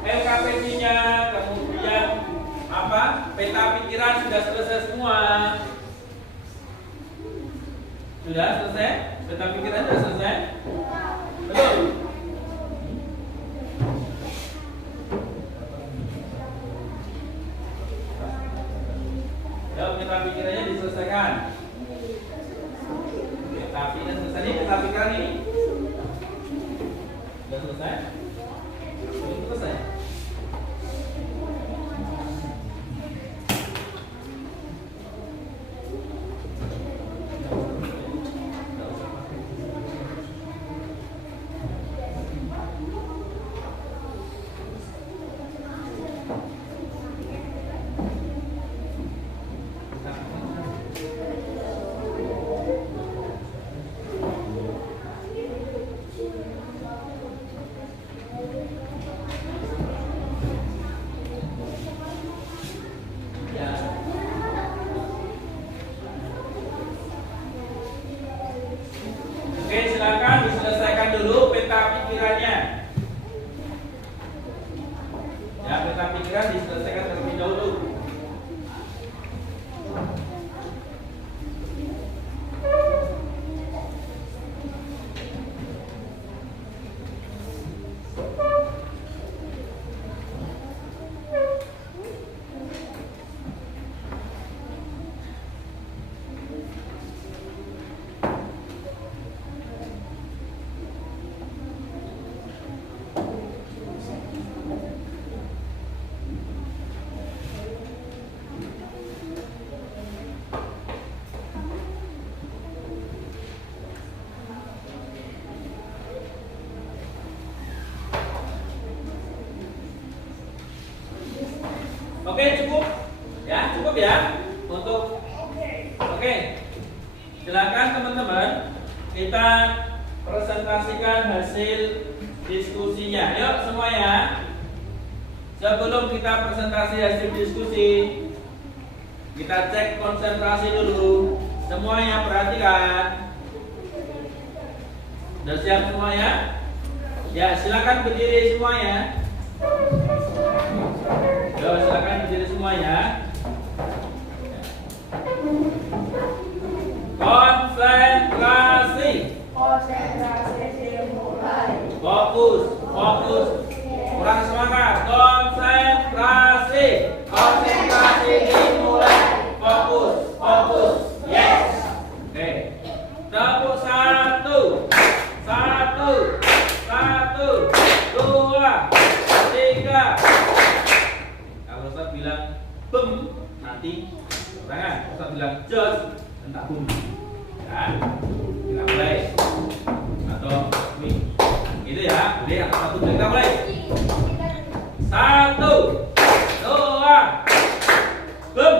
LKPD-nya, kemudian apa? Peta pikiran sudah selesai semua. Sudah selesai? Peta pikiran sudah selesai? Betul? Ya, peta pikirannya diselesaikan. Tapi dan selesai ini peta pikiran ini sudah selesai? Belum selesai? Oke, silakan diselesaikan dulu peta pikirannya. Ya, peta pikiran diselesaikan terlebih dahulu. Oke, cukup ya, cukup ya untuk oke. Silakan teman-teman kita presentasikan hasil diskusinya. Yuk semuanya. Sebelum kita presentasi hasil diskusi, kita cek konsentrasi dulu. Semuanya perhatikan. Sudah siap semuanya? Ya, silakan berdiri semuanya. Yo, silakan berdiri semuanya. Konsentrasi. Konsentrasi dimulai. Fokus, fokus. Kurang semangat. Konsentrasi. Konsentrasi dimulai. Fokus, fokus. Yes. Oke. Tepuk satu. Satu. Satu. Dua. Tiga. Kalau Ustaz bilang bem, nanti jangan. Ustaz bilang jos, entah bum. Ya, kita mulai. Atau ini, gitu ya. Jadi yang satu kita mulai. Satu, dua, bem,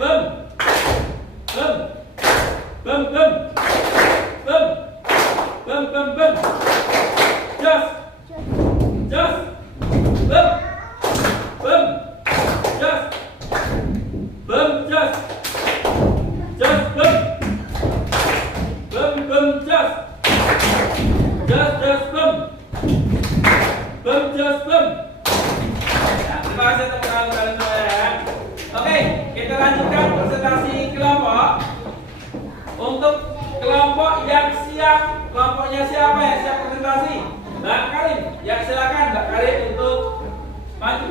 bem, bem, bem, bem, bem, bem, bem, bem, jos, jos, bem. Bum, just, bum, just, bum, just, bum, just, bum. Nah, terima kasih teman-teman semua ya. Oke, kita lanjutkan presentasi kelompok. Untuk kelompok yang siap, kelompoknya siapa yang siap presentasi? Mbak Karin, ya silakan Mbak Karin untuk maju.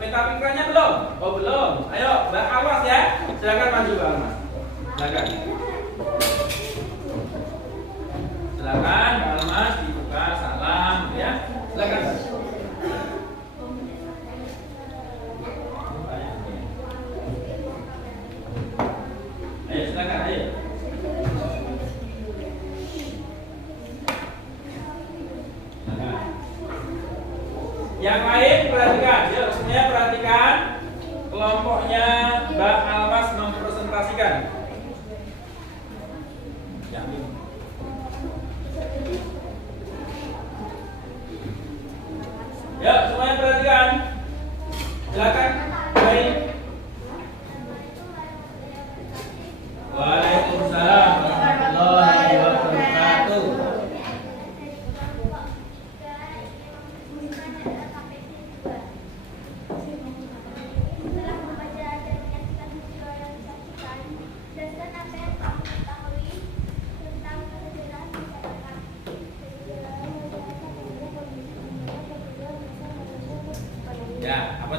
Peta pikirannya belum? Oh belum. Ayo Mbak Almas ya. Silakan maju Mbak Almas. Silakan. Silakan Mbak Almas dibuka salam ya. Silakan. Ayo silakan ayo.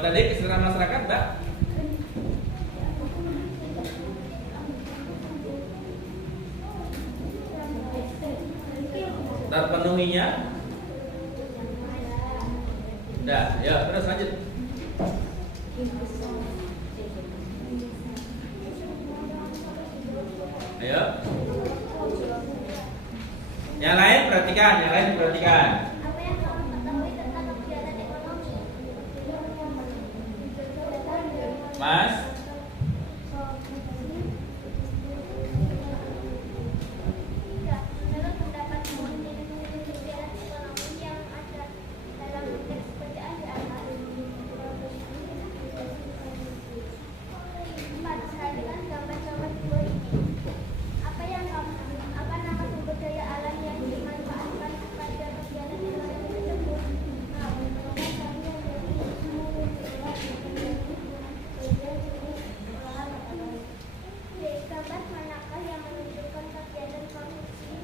tadi kesejahteraan masyarakat, Mbak? Terpenuhinya? Udah, ya terus lanjut. Ayo. Yang lain perhatikan, yang lain perhatikan. Apa yang kamu ketahui tentang kegiatan ekonomi? Mas, Menurut pendapatmu, kegiatan ekonomi yang ada dalam teks bacaan di atas. 4. Perhatikan gambar-gambar di bawah ini. Apa nama sumber daya alam yang dimanfaatkan pada kegiatan ekonomi tersebut? Gambar manakah yang menunjukkan kegiatan produksi?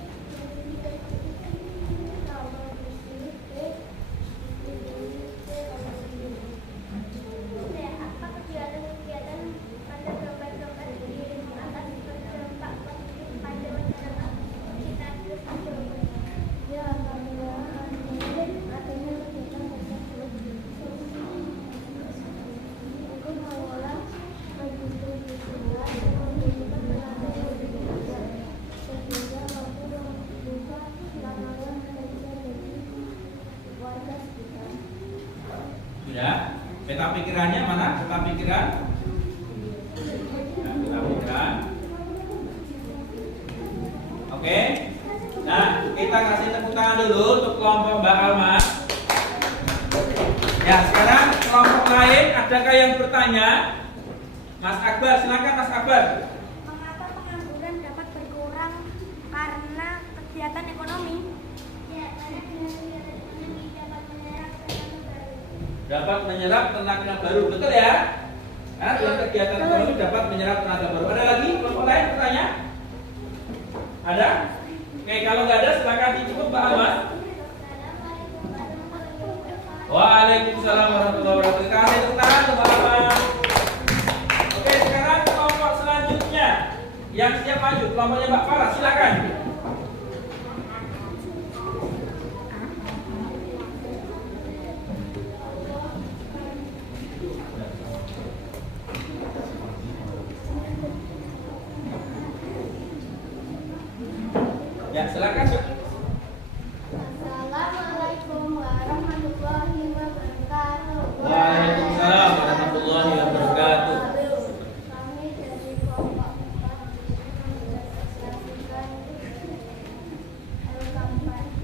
Apa kegiatan-kegiatan pada gambar-gambar di atas berdampak positif pada masyarakat sekitar? Ya, adanya kegiatan tersebut untuk mengolah distribusinya dan memberikan tenaga yang lebih besar, sehingga mampu membuka lapangan kerja bagi warga sekitar. sudah. Peta pikirannya mana? Peta pikiran. Nah, peta pikiran. Oke. Nah, kita kasih tepuk tangan dulu untuk kelompok Mbak Alma. Ya, sekarang kelompok lain, adakah yang bertanya? Mas Akbar, silakan Mas Akbar. Mengapa pengangguran dapat berkurang karena kegiatan ekonomi? Ya, karena dengan kegiatan ekonomi dapat menyerap tenaga baru. Dapat menyerap tenaga baru, betul ya? Nah, dengan kegiatan ekonomi dapat menyerap tenaga baru. Ada lagi kelompok lain bertanya? Ada? Oke, kalau nggak ada silakan dicukup Mbak Alma. Waalaikumsalam warahmatullahi wabarakatuh. Kasih tepuk tangan untuk Mbak Alma. Oke, sekarang kelompok selanjutnya yang siap maju, kelompoknya Mbak Farah, silakan. Ya, silakan. Assalamualaikum warahmatullahi wabarakatuh. Waalaikumsalam warahmatullahi wabarakatuh. Kami dari kelompok 4 mengapresiasikan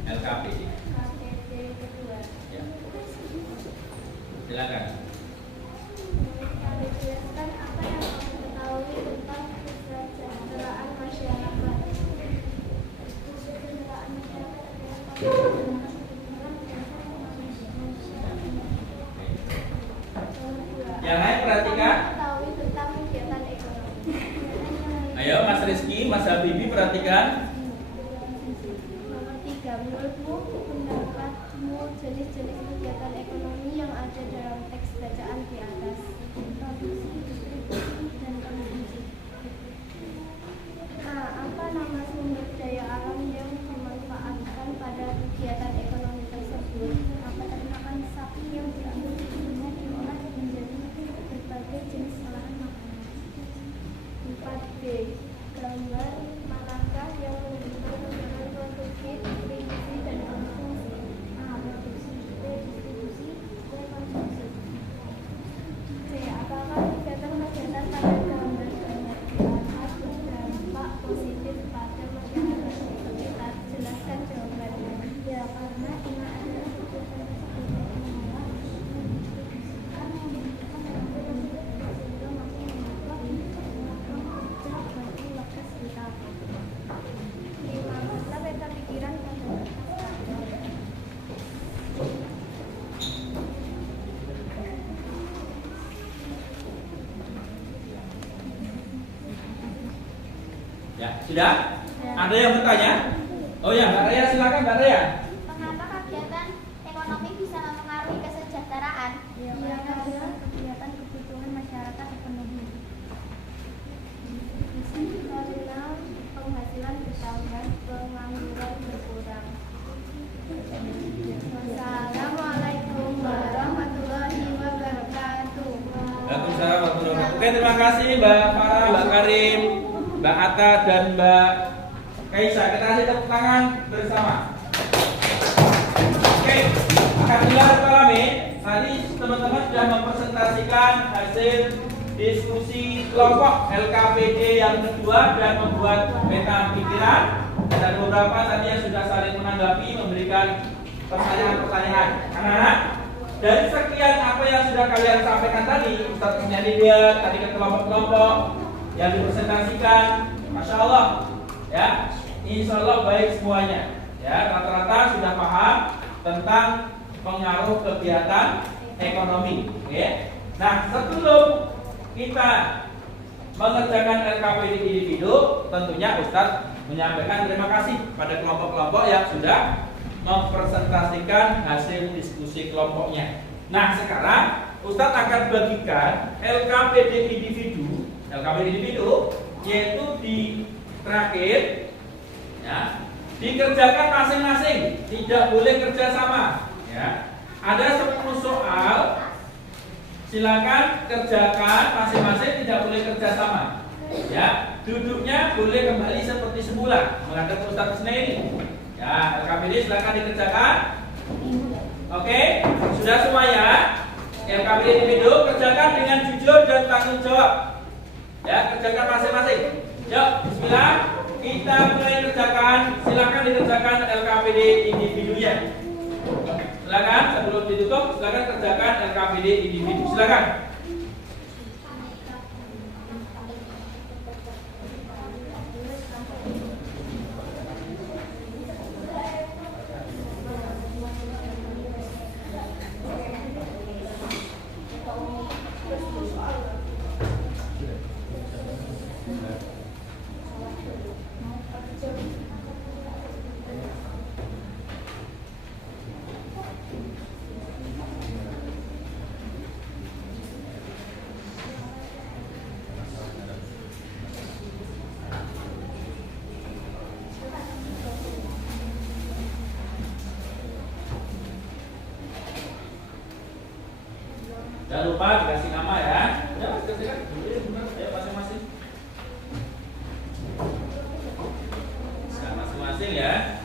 LKP. KPP kedua. Ya. Silakan. Kami jelaskan apa yang kamu ketahui tentang kesejahteraan masyarakat. Kesejahteraan masyarakat adalah Yang lain perhatikan. ketahui tentang kegiatan ekonomi. Ayo Mas Rizky, Mas Habibi perhatikan. Nomor 3, menurutmu pendapatmu jenis-jenis kegiatan ekonomi yang ada dalam teks bacaan di atas? Produksi, distribusi, dan konsumsi. A. Apa nama sumber daya alam yang dimanfaatkan pada kegiatan ekonomi tersebut? Peternakan sapi yang diambil susunya diolah menjadi berbagai jenis olahan makanan. 4B. Gambar manakah yang menunjukkan kegiatan produksi, distribusi, dan konsumsi? A. Produksi, B. Distribusi, C. Konsumsi. C. Apakah kegiatan-kegiatan pada gambar-gambar di atas berdampak positif pada masyarakat sekitar? Jelaskan jawabannya. Ya, karena dengan adanya kegiatan tersebut mengolah distribusikan membutuhkan tenaga yang lebih besar sehingga mampu membuka lapangan kerja bagi warga sekitar. 5. Masa peta pikiran pada atas. Ya, sudah? Ada yang bertanya? Oh ya, Mbak Raya silakan Mbak Raya. Mengapa kegiatan ekonomi bisa mempengaruhi kesejahteraan? Ya, karena Oke, terima kasih Mbak Farah, Mbak Karim, Mbak Atta, dan Mbak Kaisa. Kita kasih tepuk tangan bersama. Oke, alhamdulillah alamin. Tadi teman-teman sudah mempresentasikan hasil diskusi kelompok LKPD yang kedua dan membuat peta pikiran, dan beberapa tadi yang sudah saling menanggapi, memberikan pertanyaan-pertanyaan. Anak-anak, dari sekian apa yang sudah kalian sampaikan tadi, Ustaz Kusniadi lihat tadi ke kelompok-kelompok yang dipresentasikan, Masya Allah, ya, Insya Allah baik semuanya. Ya, rata-rata sudah paham tentang pengaruh kegiatan ekonomi. Oke. Nah, sebelum kita mengerjakan LKPD individu, tentunya Ustadz menyampaikan terima kasih pada kelompok-kelompok yang sudah mempresentasikan hasil diskusi kelompoknya. Nah, sekarang Ustadz akan bagikan LKPD individu, yaitu di terakhir, ya, dikerjakan masing-masing, tidak boleh kerjasama. Ya, ada 10 soal, silakan kerjakan masing-masing, tidak boleh kerjasama. Ya, duduknya boleh kembali seperti semula menghadap Ustaz Kusniadi. Ya, LKPD silakan dikerjakan. Oke, sudah semuanya? LKPD individu kerjakan dengan jujur dan tanggung jawab. Ya, kerjakan masing-masing. Yuk, bismillah, kita mulai kerjakan. Silakan dikerjakan LKPD individunya. Silakan sebelum ditutup, silakan kerjakan LKPD individu. Silakan. Jangan lupa dikasih nama ya. Ya, kerjakan. Ayo masing-masing. Bisa masing-masing ya.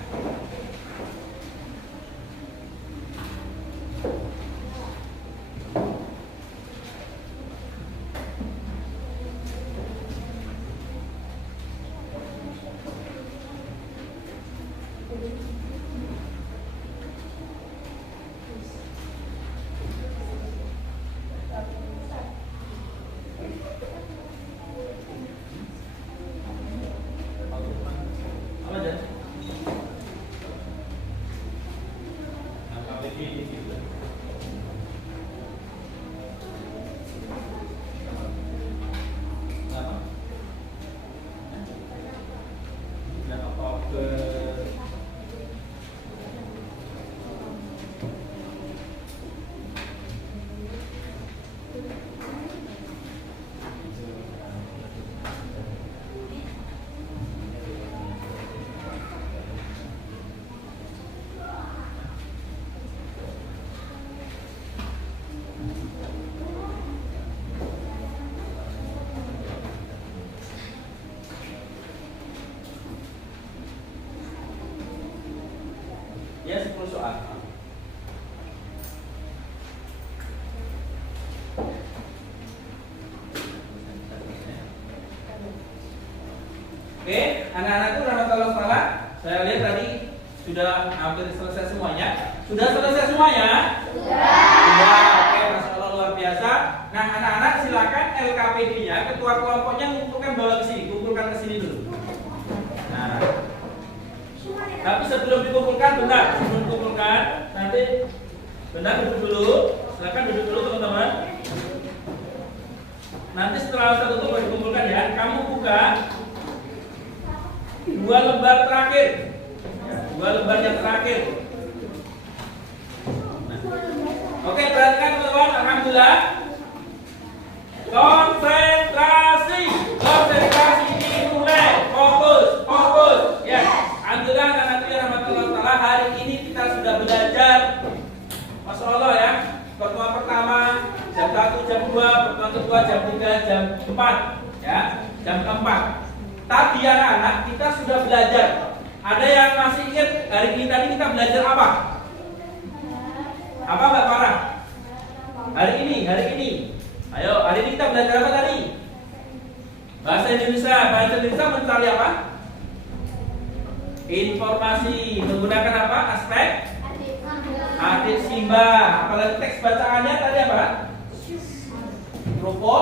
Ya, 10 soal. Oke, anak-anakku rahmatullah taala, saya lihat tadi sudah hampir selesai semuanya. Sudah selesai semuanya? Sudah. Oke, Masya Allah luar biasa. Nah, anak-anak silakan LKPD-nya, ketua kelompoknya kumpulkan bawa ke sini, kumpulkan ke sini dulu. Nah, tapi sebelum dikumpulkan, sebelum dikumpulkan, nanti benar duduk dulu. Silakan duduk dulu teman-teman. Nanti setelah satu itu baru dikumpulkan ya. Kamu buka 2 lembar terakhir, 2 lembar yang terakhir. Nah. Oke, perhatikan teman-teman. Alhamdulillah. Konsentrasi dimulai. Fokus. Ya. Alhamdulillah nanti rahmatullah taala, hari ini kita sudah belajar, Masya Allah ya, pertemuan pertama jam 1, jam 2, pertemuan kedua jam 3, jam anak-anak kita sudah belajar. Ada yang masih ingat hari ini tadi kita belajar apa? Apa Mbak Farah? Hari ini. Ayo, hari ini kita belajar apa tadi? Bahasa Indonesia mencari apa? Informasi. Menggunakan apa? Aspek adik simba. Apalagi teks bacaannya tadi apa? Rupo,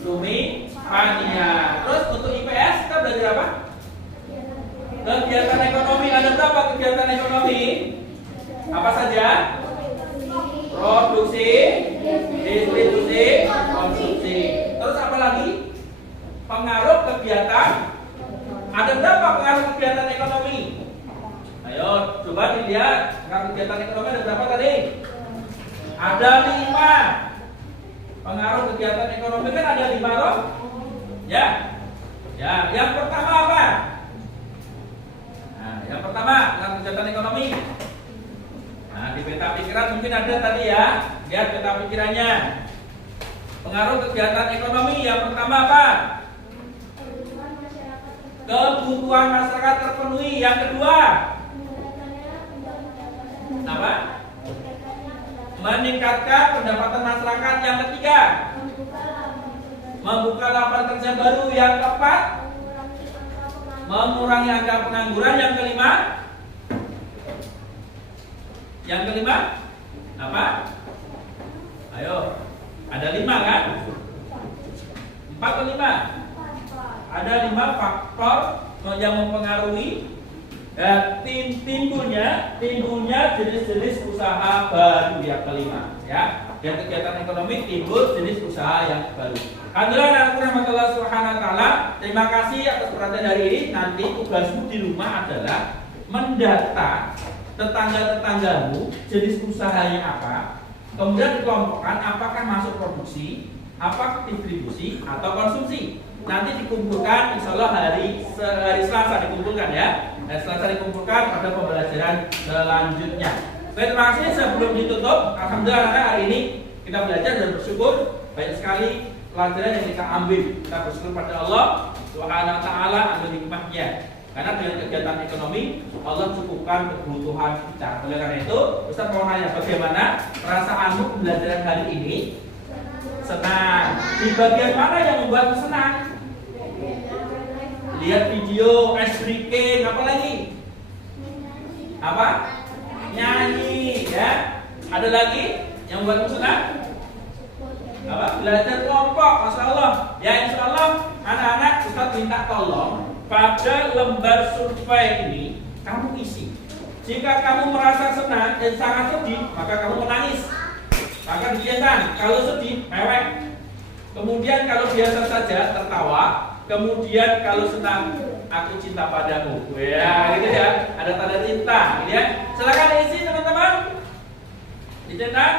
Sumi, Mania. Terus untuk IPS kita belajar apa? Kegiatan ekonomi. Ada berapa kegiatan ekonomi? Apa saja? Produksi, distribusi, konsumsi. Terus apa lagi? Pengaruh kegiatan. Ada berapa pengaruh kegiatan ekonomi? Ayo coba dilihat pengaruh kegiatan ekonomi ada berapa tadi? Ada 5. Pengaruh kegiatan ekonomi kan ada 5 loh. Ya. Yang pertama apa? Nah, yang pertama pengaruh kegiatan ekonomi. Nah, di peta pikiran mungkin ada tadi ya. Lihat peta pikirannya. Pengaruh kegiatan ekonomi yang pertama apa? Kebutuhan masyarakat terpenuhi. Yang kedua apa? Meningkatkan pendapatan masyarakat. Yang ketiga membuka lapangan kerja baru. Yang keempat mengurangi angka pengangguran. Yang kelima apa? Ayo, ada 5 kan? 4 atau 5? Ada 5 faktor yang mempengaruhi timbulnya jenis-jenis usaha baru. Yang kelima ya. Dan kegiatan ekonomi timbul jenis usaha yang baru. Alhamdulillah anak rahmatullah subhanahu wa ta'ala. Terima kasih atas perhatian hari ini. Nanti tugasmu di rumah adalah mendata tetangga-tetanggamu jenis usahanya apa, kemudian dikelompokkan apakah masuk produksi, apa distribusi atau konsumsi. Nanti dikumpulkan, insya Allah hari Selasa dikumpulkan ya. Hari Selasa dikumpulkan pada pembelajaran selanjutnya. Baik, terima kasih. Sebelum ditutup, alhamdulillah hari ini kita belajar dan bersyukur banyak sekali pelajaran yang kita ambil. Kita bersyukur pada Allah Subhanahu wa ta'ala ambil hikmahnya. Karena dengan kegiatan ekonomi Allah cukupkan kebutuhan kita. Oleh karena itu, Ustaz mau nanya, bagaimana perasaanmu pembelajaran hari ini? Senang. Di bagian mana yang membuatmu senang? Lihat video, ice breaking, apa lagi? Apa? Nyanyi, ya. Ada lagi yang membuatmu senang? Apa? Belajar kelompok, Masya Allah. Ya, insya Allah anak-anak Ustaz minta tolong pada lembar survei ini kamu isi. Jika kamu merasa senang dan sangat sedih, maka kamu menangis. Maka dibiasakan. Kalau sedih, mewek. Kemudian kalau biasa saja, tertawa. Kemudian kalau senang, aku cinta padamu. Ya, gitu ya. Ada tanda cinta, gitu ya. Silakan isi teman-teman. Dicetak.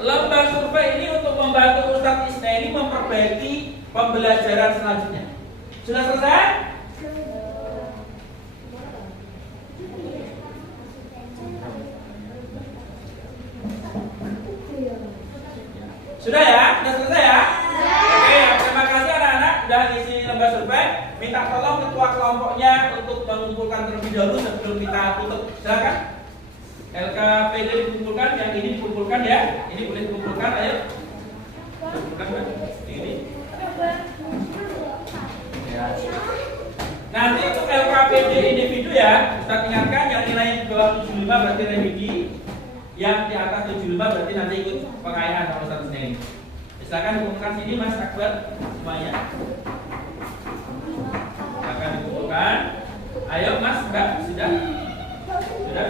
Lembar survei ini untuk membantu Ustadz Isna ini memperbaiki pembelajaran selanjutnya. Sudah selesai? Sudah ya? Sudah selesai ya? Oke, terima kasih anak-anak sudah isi lembar survei. Minta tolong ketua kelompoknya untuk mengumpulkan terlebih dahulu sebelum kita tutup. Silakan. LKPD dikumpulkan, yang ini dikumpulkan ya. Ini boleh dikumpulkan, ayo. Kumpulkan, ini. Ya. Nanti untuk LKPD individu ya, Ustaz ingatkan yang nilai di bawah 75 berarti revisi, yang di atas 75 berarti nanti ikut pengayaan sama Ustaz sendiri. Silakan dikumpulkan sini Mas Akbar semuanya. Silakan dikumpulkan. Ayo Mas, Mbak, sudah dikumpulkan.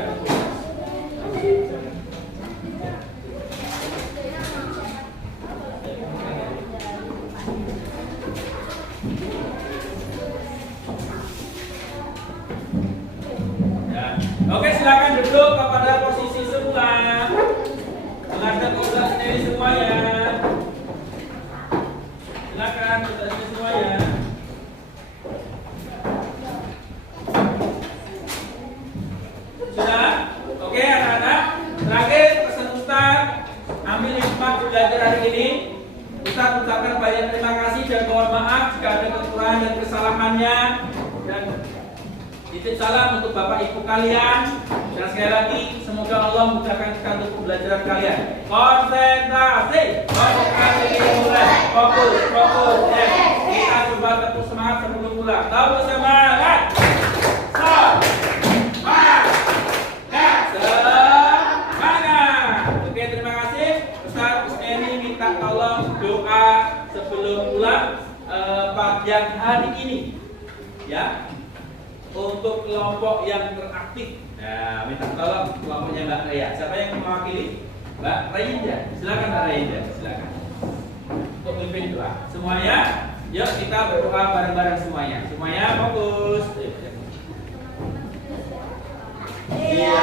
Oke, silakan duduk kepada posisi semula. Menghadap Ustaz sendiri semuanya. Silakan Ustaz sendiri semuanya. Sudah? kesalahannya dan titip salam untuk Bapak Ibu kalian. Dan sekali lagi semoga Allah memudahkan kita untuk pembelajaran kalian. Konsentrasi, konsentrasi dimulai, fokus, ya. Kita coba tepuk semangat sebelum pulang. Tepuk semangat. Semangat. Oke, terima kasih. Ustaz Usmeni minta tolong doa sebelum pulang pagi hari ini, ya, untuk kelompok yang teraktif. Nah, minta tolong kelompoknya Mbak Raya. Siapa yang mewakili? Mbak Raya. Silakan Mbak Raya. Silakan. Untuk pimpin doa. Semuanya, yuk kita berdoa bareng-bareng semuanya. Semuanya fokus. Iya.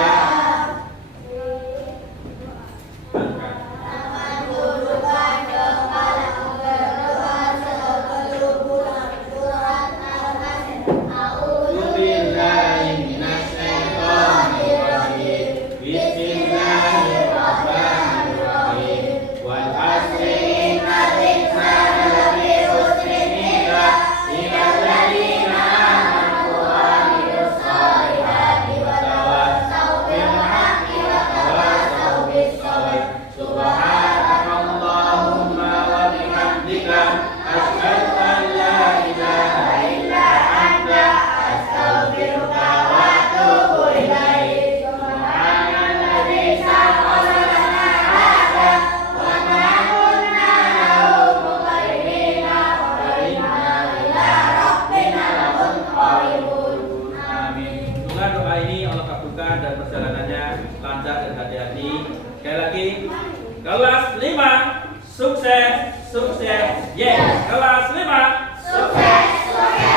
Kelas 5 sukses, yes. Kelas 5 sukses.